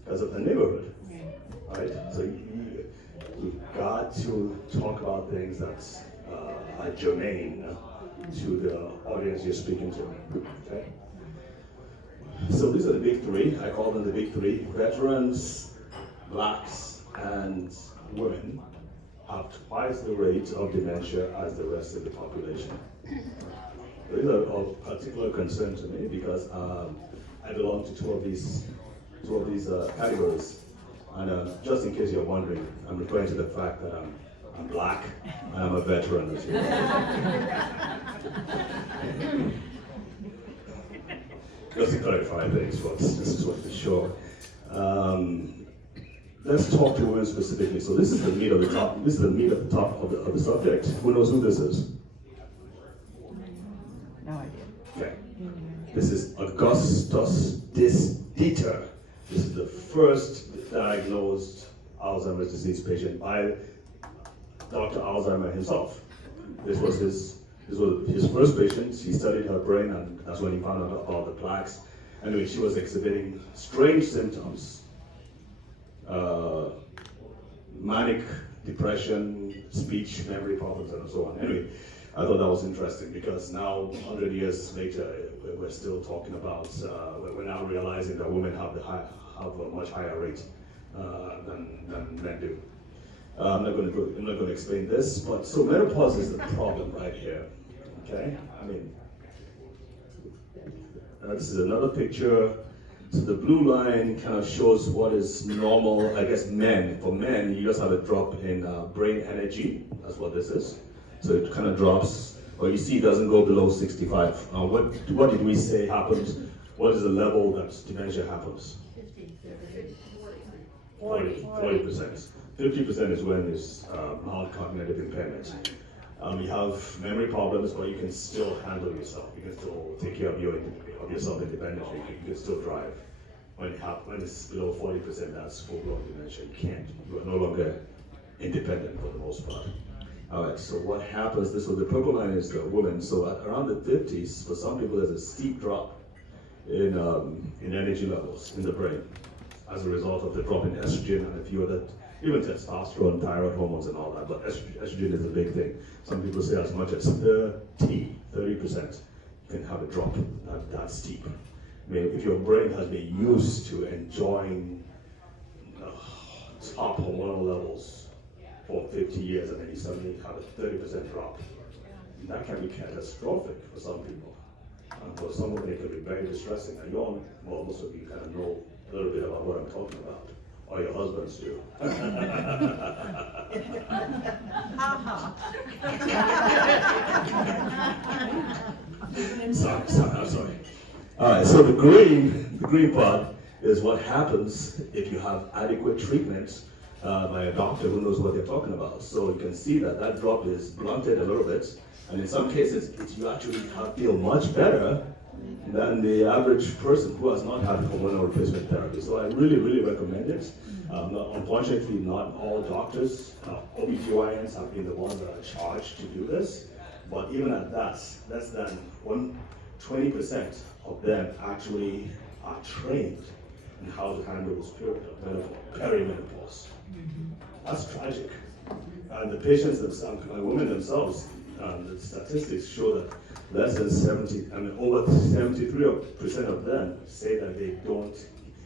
Because of the neighborhood, right? So you've got to talk about things that are germane to the audience you're speaking to, okay? So these are the big three. I call them the big three. Veterans, blacks, and women have twice the rate of dementia as the rest of the population. These are of particular concern to me because I belong to two of these categories. And just in case you're wondering, I'm referring to the fact that I'm black and I'm a veteran as well. Just to clarify things, this is what for sure. Let's talk to women specifically. So this is the meat of the top. This is the meat of the top of the subject. Who knows who this is? No idea. Okay. This is Augustus Dieter. This is the first diagnosed Alzheimer's disease patient by Dr. Alzheimer himself. This was his first patient. He studied her brain, and that's when he found out about the plaques. Anyway, she was exhibiting strange symptoms. Manic depression, speech, memory problems, and so on. Anyway, I thought that was interesting because now, 100 years later, we're still talking about, we're now realizing that women have a much higher rate than men do. I'm not going to explain this, but so menopause is the problem right here. Okay, I mean, this is another picture. So the blue line kind of shows what is normal. I guess men. For men, you just have a drop in brain energy. That's what this is. So it kind of drops. Well, you see, it doesn't go below 65. What did we say happens? What is the level that dementia happens? 40%. 50% is when there's mild cognitive impairment. You have memory problems, but you can still handle yourself. You can still take care of yourself independently. You can still drive. When it's below 40%, that's full-blown dementia. You can't. You are no longer independent for the most part. All right. So what happens? The purple line is the woman. So at around the 50s, for some people, there's a steep drop in energy levels in the brain as a result of the drop in estrogen and a few other, even testosterone, thyroid hormones and all that, but estrogen is a big thing. Some people say as much as 30% can have a drop that steep. I mean, if your brain has been used to enjoying top hormonal levels for 50 years and then you suddenly have a 30% drop, that can be catastrophic for some people. For some of them, it can be very distressing. And most of you kind of know a little bit about what I'm talking about. Or your husbands do. Sorry. All right, so the green part is what happens if you have adequate treatment by a doctor who knows what they're talking about. So you can see that drop is blunted a little bit, and in some cases, you actually feel much better than the average person who has not had hormonal replacement therapy. So I really, really recommend it. Unfortunately, not all doctors, OBGYNs have been the ones that are charged to do this, but even at that, less than 20% of them actually are trained in how to handle this period of perimenopause. That's tragic. And the patients themselves, women themselves, the statistics show that over 73% of them say that they don't,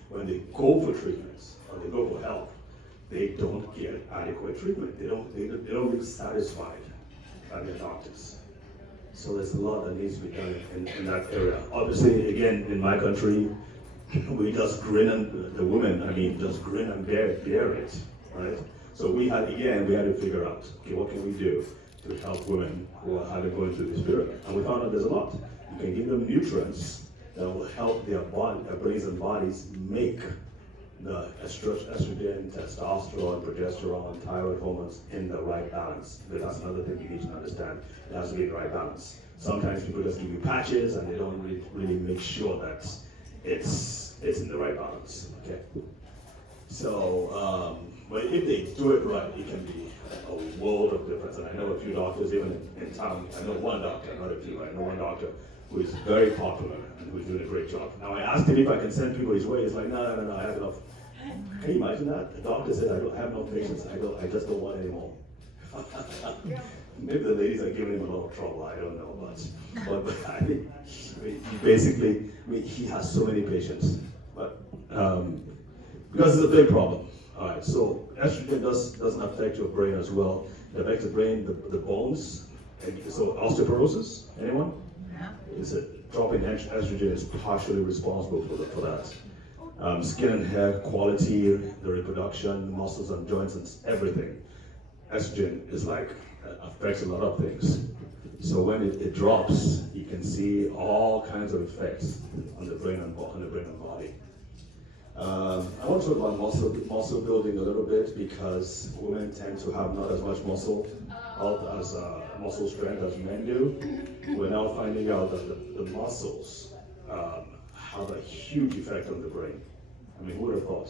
when they go for treatments or they go for help, they don't get adequate treatment. They don't get satisfied by their doctors. So there's a lot that needs to be done in that area. Obviously, again, in my country, we just grin and the women, just grin and bear it, right? So we had to figure out, okay, what can we do to help women who are going through this period? And we found out there's a lot. You can give them nutrients that will help their brains and bodies make the estrogen, testosterone, progesterone, thyroid hormones in the right balance. But that's another thing you need to understand. It has to be in the right balance. Sometimes people just give you patches and they don't really make sure that it's in the right balance. Okay. So, but if they do it right, it can be a world of difference. And I know a few doctors, even in town. I know one doctor, not a few. I know one doctor who is very popular and who's doing a great job. Now I asked him if I can send people his way. He's like, no, I have enough. Can you imagine that? The doctor said, I have no patience. I just don't want any more. Maybe the ladies are giving him a lot of trouble. I don't know, but I mean, he has so many patients, but because it's a big problem. All right, so estrogen doesn't affect your brain as well. It affects the brain, the bones. So osteoporosis, anyone? Yeah. It's a drop in estrogen is partially responsible for that. Skin and hair quality, the reproduction, muscles and joints and everything. Estrogen is affects a lot of things. So when it drops, you can see all kinds of effects on the brain and body. I want to talk about muscle building a little bit because women tend to have not as much muscle health as muscle strength as men do. We're now finding out that the muscles have a huge effect on the brain. I mean, who would have thought?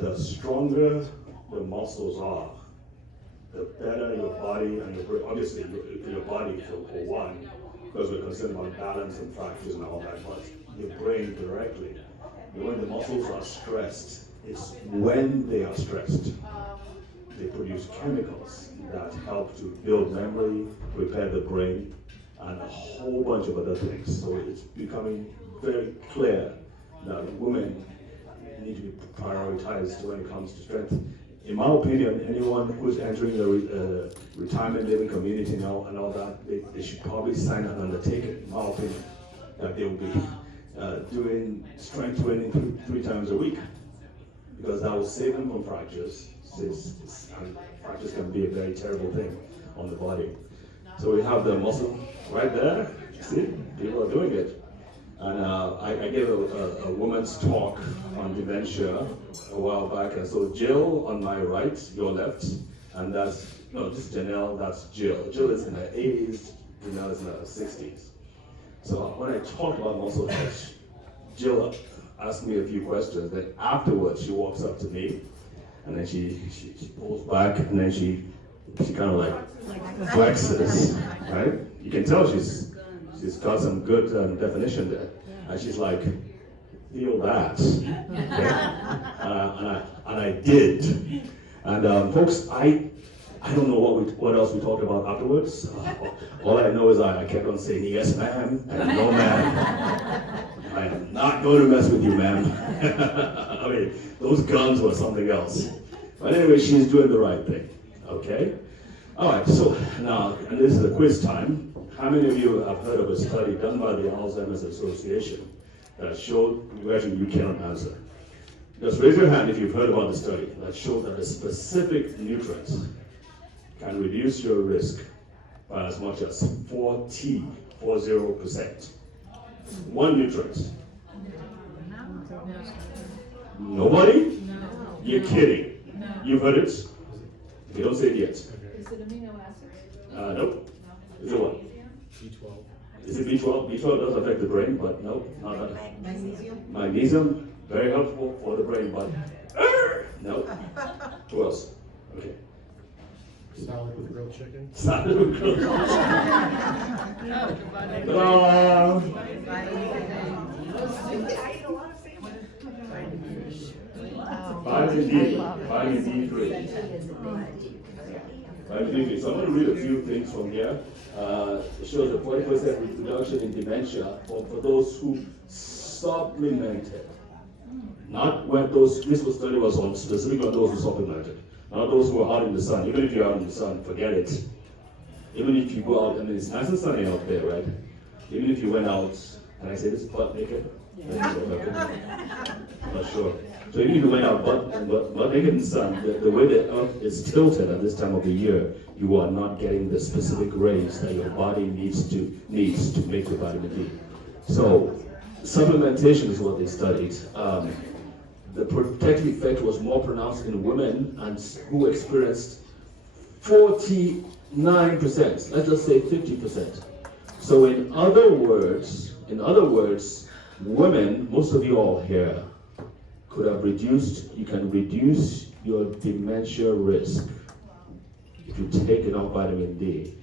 The stronger the muscles are, the better your body and your brain. Obviously, your body for one, because we're concerned about balance and fractures and all that, but your brain directly. When the muscles are stressed, it's when they are stressed. They produce chemicals that help to build memory, repair the brain, and a whole bunch of other things. So it's becoming very clear that women need to be prioritized when it comes to strength in my opinion, anyone who's entering the retirement living community now and all that, they should probably sign an undertaking, in my opinion, that they will be doing strength training 3 times a week, because that will save them from fractures. And fractures can be a very terrible thing on the body. So we have the muscle right there. See, people are doing it. And I gave a woman's talk on dementia a while back. And so Jill on my right, your left, and that's, no, this is Janelle, that's Jill. Jill is in her 80s, Janelle is in her 60s. So when I talked about muscle health, Jill asked me a few questions. Then afterwards, she walks up to me, and then she pulls back, and then she kind of like flexes, right? You can tell she's got some good definition there, and she's like, feel that, okay? And I did, and folks, I don't know what else we talked about afterwards. All I know is I kept on saying yes, ma'am, and no, ma'am. I am not going to mess with you, ma'am. I mean, those guns were something else. But anyway, she's doing the right thing, okay? All right, so now, and this is the quiz time. How many of you have heard of a study done by the Alzheimer's Association that showed, actually you cannot answer. Just raise your hand if you've heard about the study that showed that a specific nutrient can reduce your risk by as much as 40%. One nutrient. Nobody? You're kidding. You've heard it? You don't say it yet. Is it amino acids? Nope. Is it what? B12. Is it B12? B12 does affect the brain, but no, not that. Magnesium? Magnesium, very helpful for the brain, but no. Who else? Okay. Salad with grilled chicken. Salad with grilled chicken. Vitamin D, vitamin D3. Vitamin D3. So I'm going to read a few things from here. It shows a 40% reduction in dementia for those who supplemented. Not when this study was on specifically on those who supplemented. Not those who are out in the sun. Even if you're out in the sun, forget it. Even if you go out, and it's nice and sunny out there, right? Even if you went out, can I say this, butt naked? Yeah. I'm not sure. So even if you went out butt naked in the sun, the way the earth is tilted at this time of the year, you are not getting the specific rays that your body needs to make the vitamin D. So supplementation is what they studied. The protective effect was more pronounced in women and who experienced 49%, let's just say 50%. So in other words, women, most of you all here, you can reduce your dementia risk if you take enough vitamin D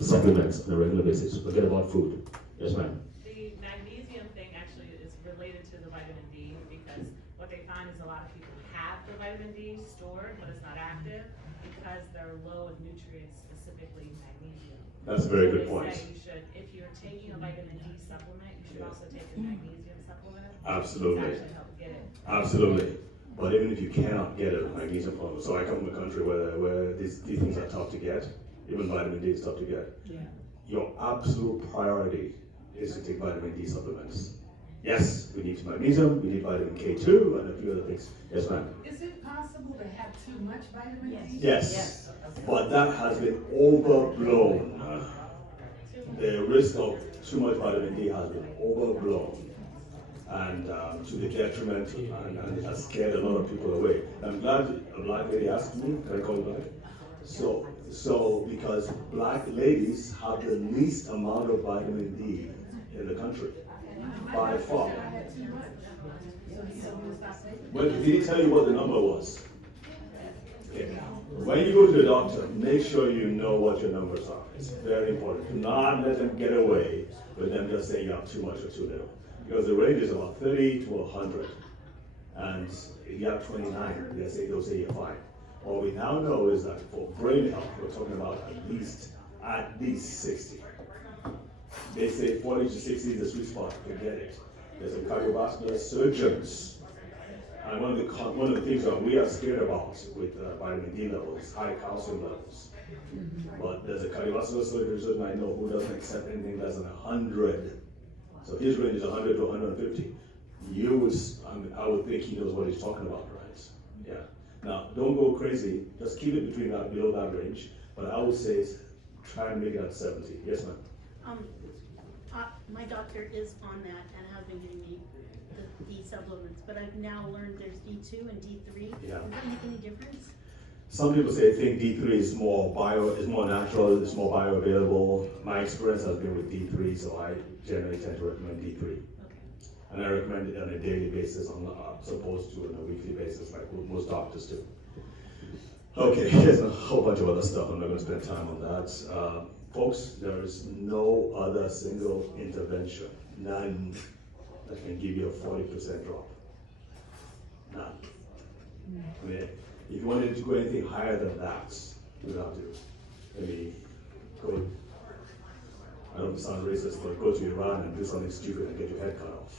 supplements on a regular basis. Forget about food. Yes, ma'am. The magnesium thing actually is related to the vitamin D because what they find is a lot of people have the vitamin D stored, but it's not active because they're low in nutrients, specifically magnesium. That's a very So good they point. say you should, if you're taking a vitamin D supplement, you should also take a magnesium supplement. Absolutely. To actually help get it. Absolutely. But even if you cannot get a magnesium supplement, so I come from a country where these things are tough to get, even vitamin D is tough to get. Yeah. Your absolute priority is to take vitamin D supplements. Yes, we need magnesium, we need vitamin K2, and a few other things. Yes, ma'am. Is it possible to have too much vitamin D? Yes, but that has been overblown. The risk of too much vitamin D has been overblown. And to the detriment, and it has scared a lot of people away. I'm glad a black lady asked me, can I call you black? So because black ladies have the least amount of vitamin D in the country, by far. Well, did he tell you what the number was? Okay. When you go to the doctor, make sure you know what your numbers are. It's very important. Do not let them get away with them just saying you have too much or too little. Because the range is about 30 to 100. And if you have 29, they'll say you're fine. What we now know is that for brain health, we're talking about at least 60. They say 40 to 60 is the sweet spot. Forget it. There's some cardiovascular surgeons And one of the things that we are scared about with vitamin D levels is high calcium levels. But there's a cardiovascular surgeon I know who doesn't accept anything less than 100. So his range is 100 to 150. I would think he knows what he's talking about, right? Yeah. Now, don't go crazy. Just keep it between that, below that range. But I would say try and make it at 70. Yes, ma'am. My doctor is on that and has been giving me the D supplements, but I've now learned there's D2 and D3. Yeah. Does that make any difference? Some people think D3 is more natural, it's more bioavailable. My experience has been with D3, so I generally tend to recommend D3. Okay. And I recommend it on a daily basis, as opposed to on a weekly basis, like most doctors do. Okay, there's a whole bunch of other stuff. I'm not going to spend time on that. Folks, there is no other single intervention, none, that can give you a 40% drop. None. I mean, if you wanted to go anything higher than that, you would have to maybe go, I don't sound racist, but go to Iran and do something stupid and get your head cut off.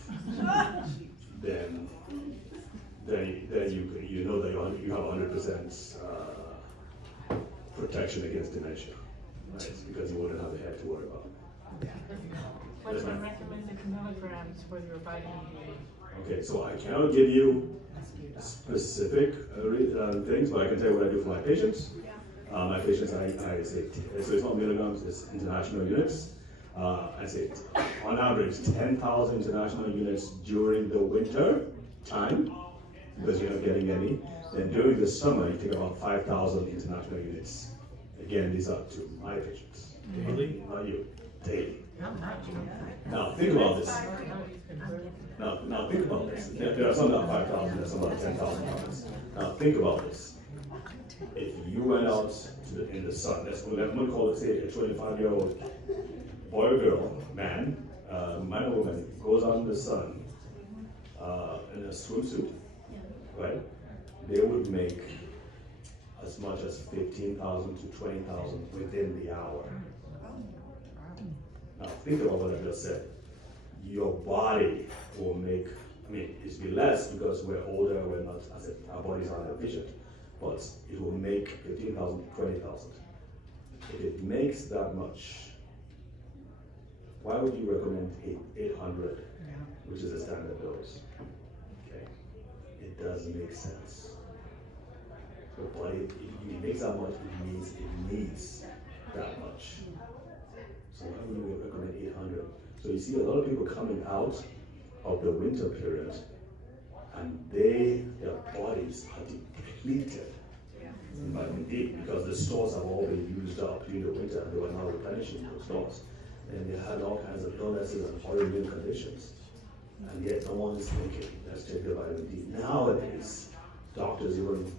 then you know that you have 100% protection against dementia, right? Because you wouldn't have a head to worry about. What's the recommended milligrams for your vitamin D? Okay, so I cannot give you specific things, but I can tell you what I do for my patients. My patients, I say, so it's not milligrams, it's international units. I say, on average, 10,000 international units during the winter time, because you're not getting any. Then during the summer, you take about 5,000 international units. Again, these are to my patients. Daily? Not you. Daily. Now, think about this. Now think about this. There are some that are 5,000, there are some that are 10,000. Now think about this. If you went out in the sun, let's call it, say, a 25-year-old boy or girl, man or woman, goes out in the sun in a swimsuit, right? They would make as much as 15,000 to 20,000 within the hour. Now think about what I just said. Your body will make, it's be less because we're older, we're not, our bodies aren't efficient, but it will make 15,000 to 20,000. If it makes that much, why would you recommend 800, which is the standard dose? Okay, it doesn't make sense. Your body, if it makes that much, it means it needs that much. So why would we recommend 800? So you see a lot of people coming out of the winter period, and their bodies are depleted in vitamin D because the stores have all been used up during the winter, and they were not replenishing those stores. And they had all kinds of illnesses and autoimmune conditions. And yet no one is thinking, let's take the vitamin D. Nowadays, doctors even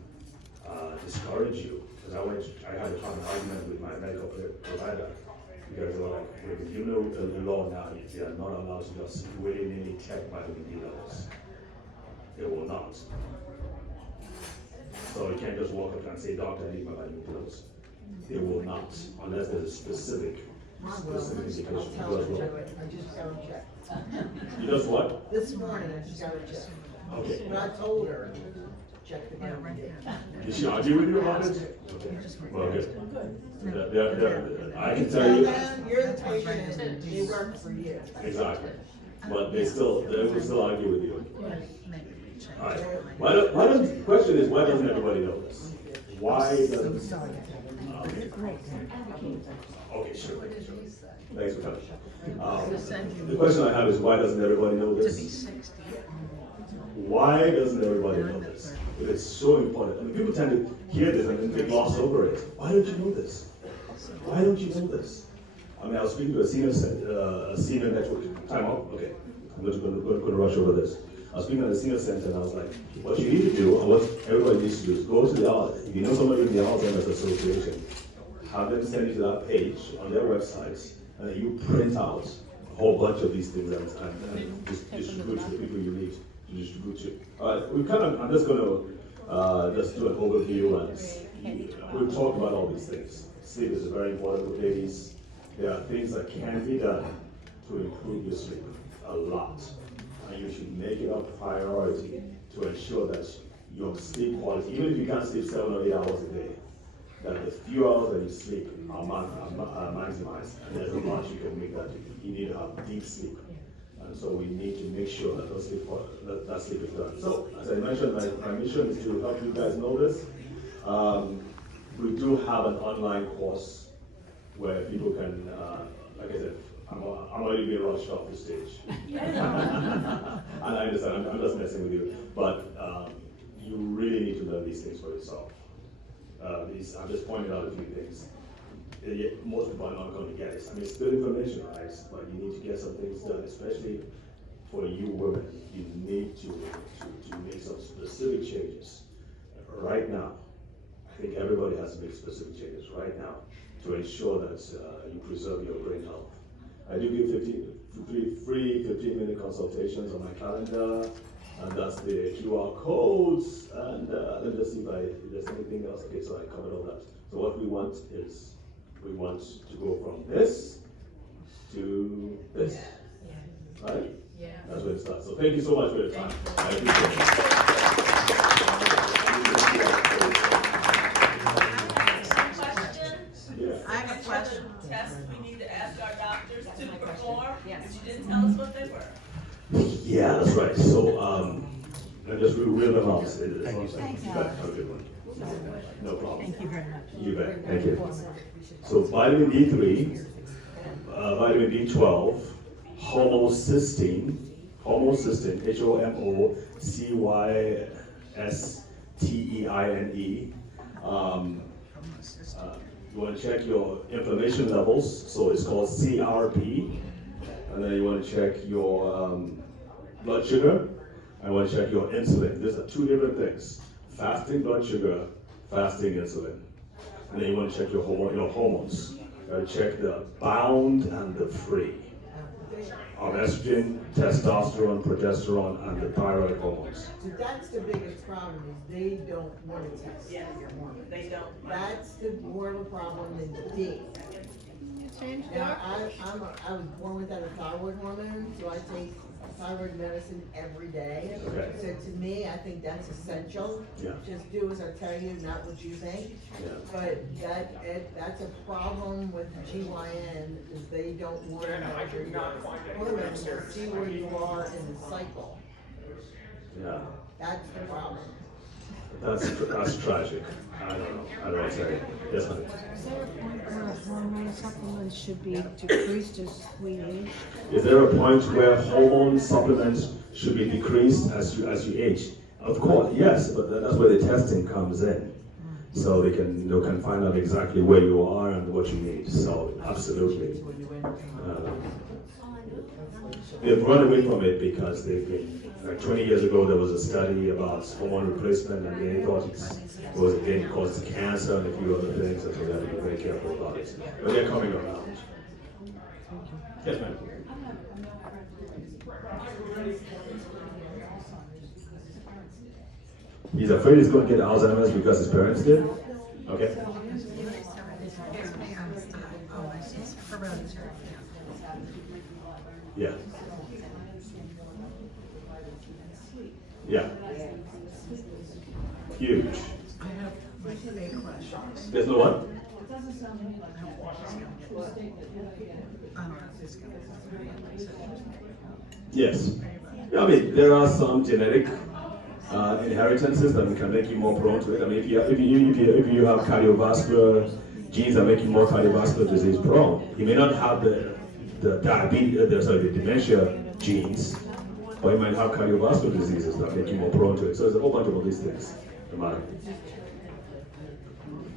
discourage you. Because I had an argument with my medical provider. Because they were like, you know the law now, they are not allowed to just willy-nilly check vitamin D levels. They will not. So you can't just walk up and say, doctor, I need my vitamin D levels. They will not, unless there's a specific indication. I'll tell her to do it. I just got to check. You just what? This morning, I just got to check. Okay. But I told her, check the vitamin D. Did she argue with you about it? Okay. Well, good. I can tell you. You're the patient, and they work for you. Exactly. But they will still argue with you. All right. The question is, why doesn't everybody know this? Why doesn't? Okay, sure. Thanks for coming. The question I have is, why doesn't everybody know this? Why doesn't everybody know this? It's so important. People tend to hear this and then they gloss over it. Why don't you know this? Why don't you know this? I was speaking to a senior network. Time out? Okay. I'm going to rush over this. I was speaking at a senior center and I was like, what you need to do and what everybody needs to do is go to the, if you know somebody in the Alzheimer's Association, have them send you to that page on their websites and then you print out a whole bunch of these things and distribute to the people you need to distribute to. I'm just going to just do an overview and we've talked about all these things. Sleep is very important with ladies. There are things that can be done to improve your sleep a lot. and you should make it a priority to ensure that your sleep quality, even if you can't sleep 7 or 8 hours a day, that the few hours that you sleep are maximized, and there's a lot you can make that you need to have deep sleep. And so we need to make sure that that sleep is done. So, as I mentioned, my mission is to help you guys know this. We do have an online course where people can, like I said, I'm already being rushed off the stage. And I understand, I'm just messing with you. But you really need to learn these things for yourself. I'm just pointing out a few things. Yet most people are not going to get it. I mean, it's good information, right? But you need to get some things done, especially for you women. You need to make some specific changes right now. I think everybody has to make specific changes right now to ensure that you preserve your brain health. I do give free 15-minute consultations on my calendar, and that's the QR codes. And let me just see if there's anything else. Okay, so I covered all that. So what we want is, we want to go from this to this, right? Yeah. That's where it starts. So thank you so much for your time. I appreciate it. I have a question. Tests we need to ask our doctors to perform, but you didn't tell us what they were. Yeah, that's right. So, I just reel them out. Thank you. Have a good one. No problem. Thank you very much. You bet. Thank you. So, vitamin D3, vitamin B12, homocysteine, HOMOCYSTEINE. You want to check your inflammation levels, so it's called CRP. And then you want to check your blood sugar. I want to check your insulin. These are two different things: fasting blood sugar, fasting insulin. And then you want to check your hormones. You got to check the bound and the free of estrogen, testosterone, progesterone, and the thyroid hormones. So that's the biggest problem, is they don't want to test Yes. your hormones. They don't. That's the more of a problem than the D. Now, I was born without a thyroid hormone, so I take thyroid medicine every day. Okay. So to me, I think that's essential. Yeah. Just do as I tell you, not what you think. Yeah. But that's a problem with GYN, is they don't want to measure your hormones to see where you are in the cycle. Yeah. That's the problem. That's tragic. I don't know. I don't know what to say. Yes, honey. Is there a point where hormone supplements should be decreased as we age? Is there a point where hormone supplements should be decreased as you age? Of course, yes, but that's where the testing comes in. So they can find out exactly where you are and what you need. So absolutely. They've run away from it because they've been, like 20 years ago there was a study about hormone replacement, and they thought it was again it caused cancer and a few other things, and so they have to be very careful about it. But they're coming around. Yes, ma'am. He's afraid he's going to get Alzheimer's because his parents did? Okay. Yeah. Yeah. Huge. I have a question. There's no what? Yes. Yeah, I mean, there are some genetic inheritances that can make you more prone to it. I mean, if you have cardiovascular genes that make you more cardiovascular disease prone, you may not have the dementia genes, but you might have cardiovascular diseases that make you more prone to it. So there's a whole bunch of all these things.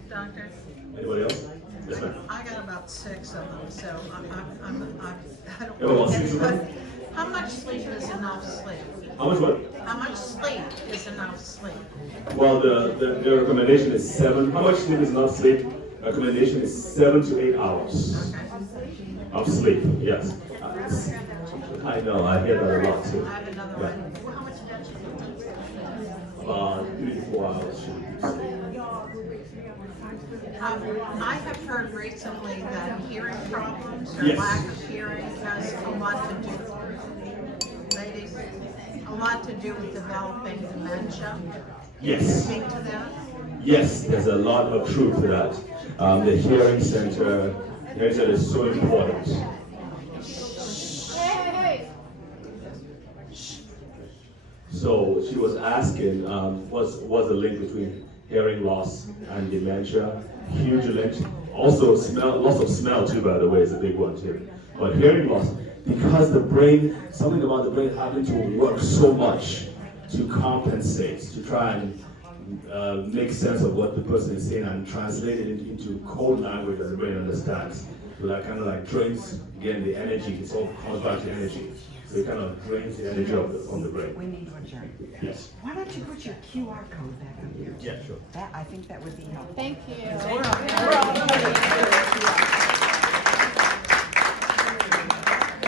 Doctor, Anybody else? Yes, ma'am. I got about 6 of them, so I don't. You have about 6 of them? How much sleep is enough sleep? How much what? How much sleep is enough sleep? Well, the recommendation is 7. How much sleep is enough sleep? Recommendation is 7 to 8 hours of sleep. Yes. I know. I hear that a lot too. I have another one. Well, how much vegetable? About 3 to 4 hours should be sleep. I have heard recently that hearing problems or Yes. lack of hearing has a lot to do with ladies. lot to do with developing dementia? Yes. Speak to that? Yes, there's a lot of truth to that. The hearing center is so important. So she was asking, what's the link between hearing loss and dementia? Huge link. Also smell, loss of smell too, by the way, is a big one too. But hearing loss, because the brain, something about the brain having to work so much to compensate, to try and make sense of what the person is saying and translate it into code language that the brain understands. So that kind of like drains, again, the energy. It's all comes back to energy. So it kind of drains the energy from the brain. We need to adjourn. Yes. Why don't you put your QR code back up here? Yeah, sure. That, I think that would be helpful. Thank you.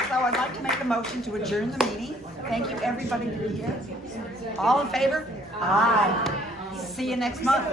So I'd like to make a motion to adjourn the meeting. Thank you, everybody, to be here. All in favor? Aye. See you next month.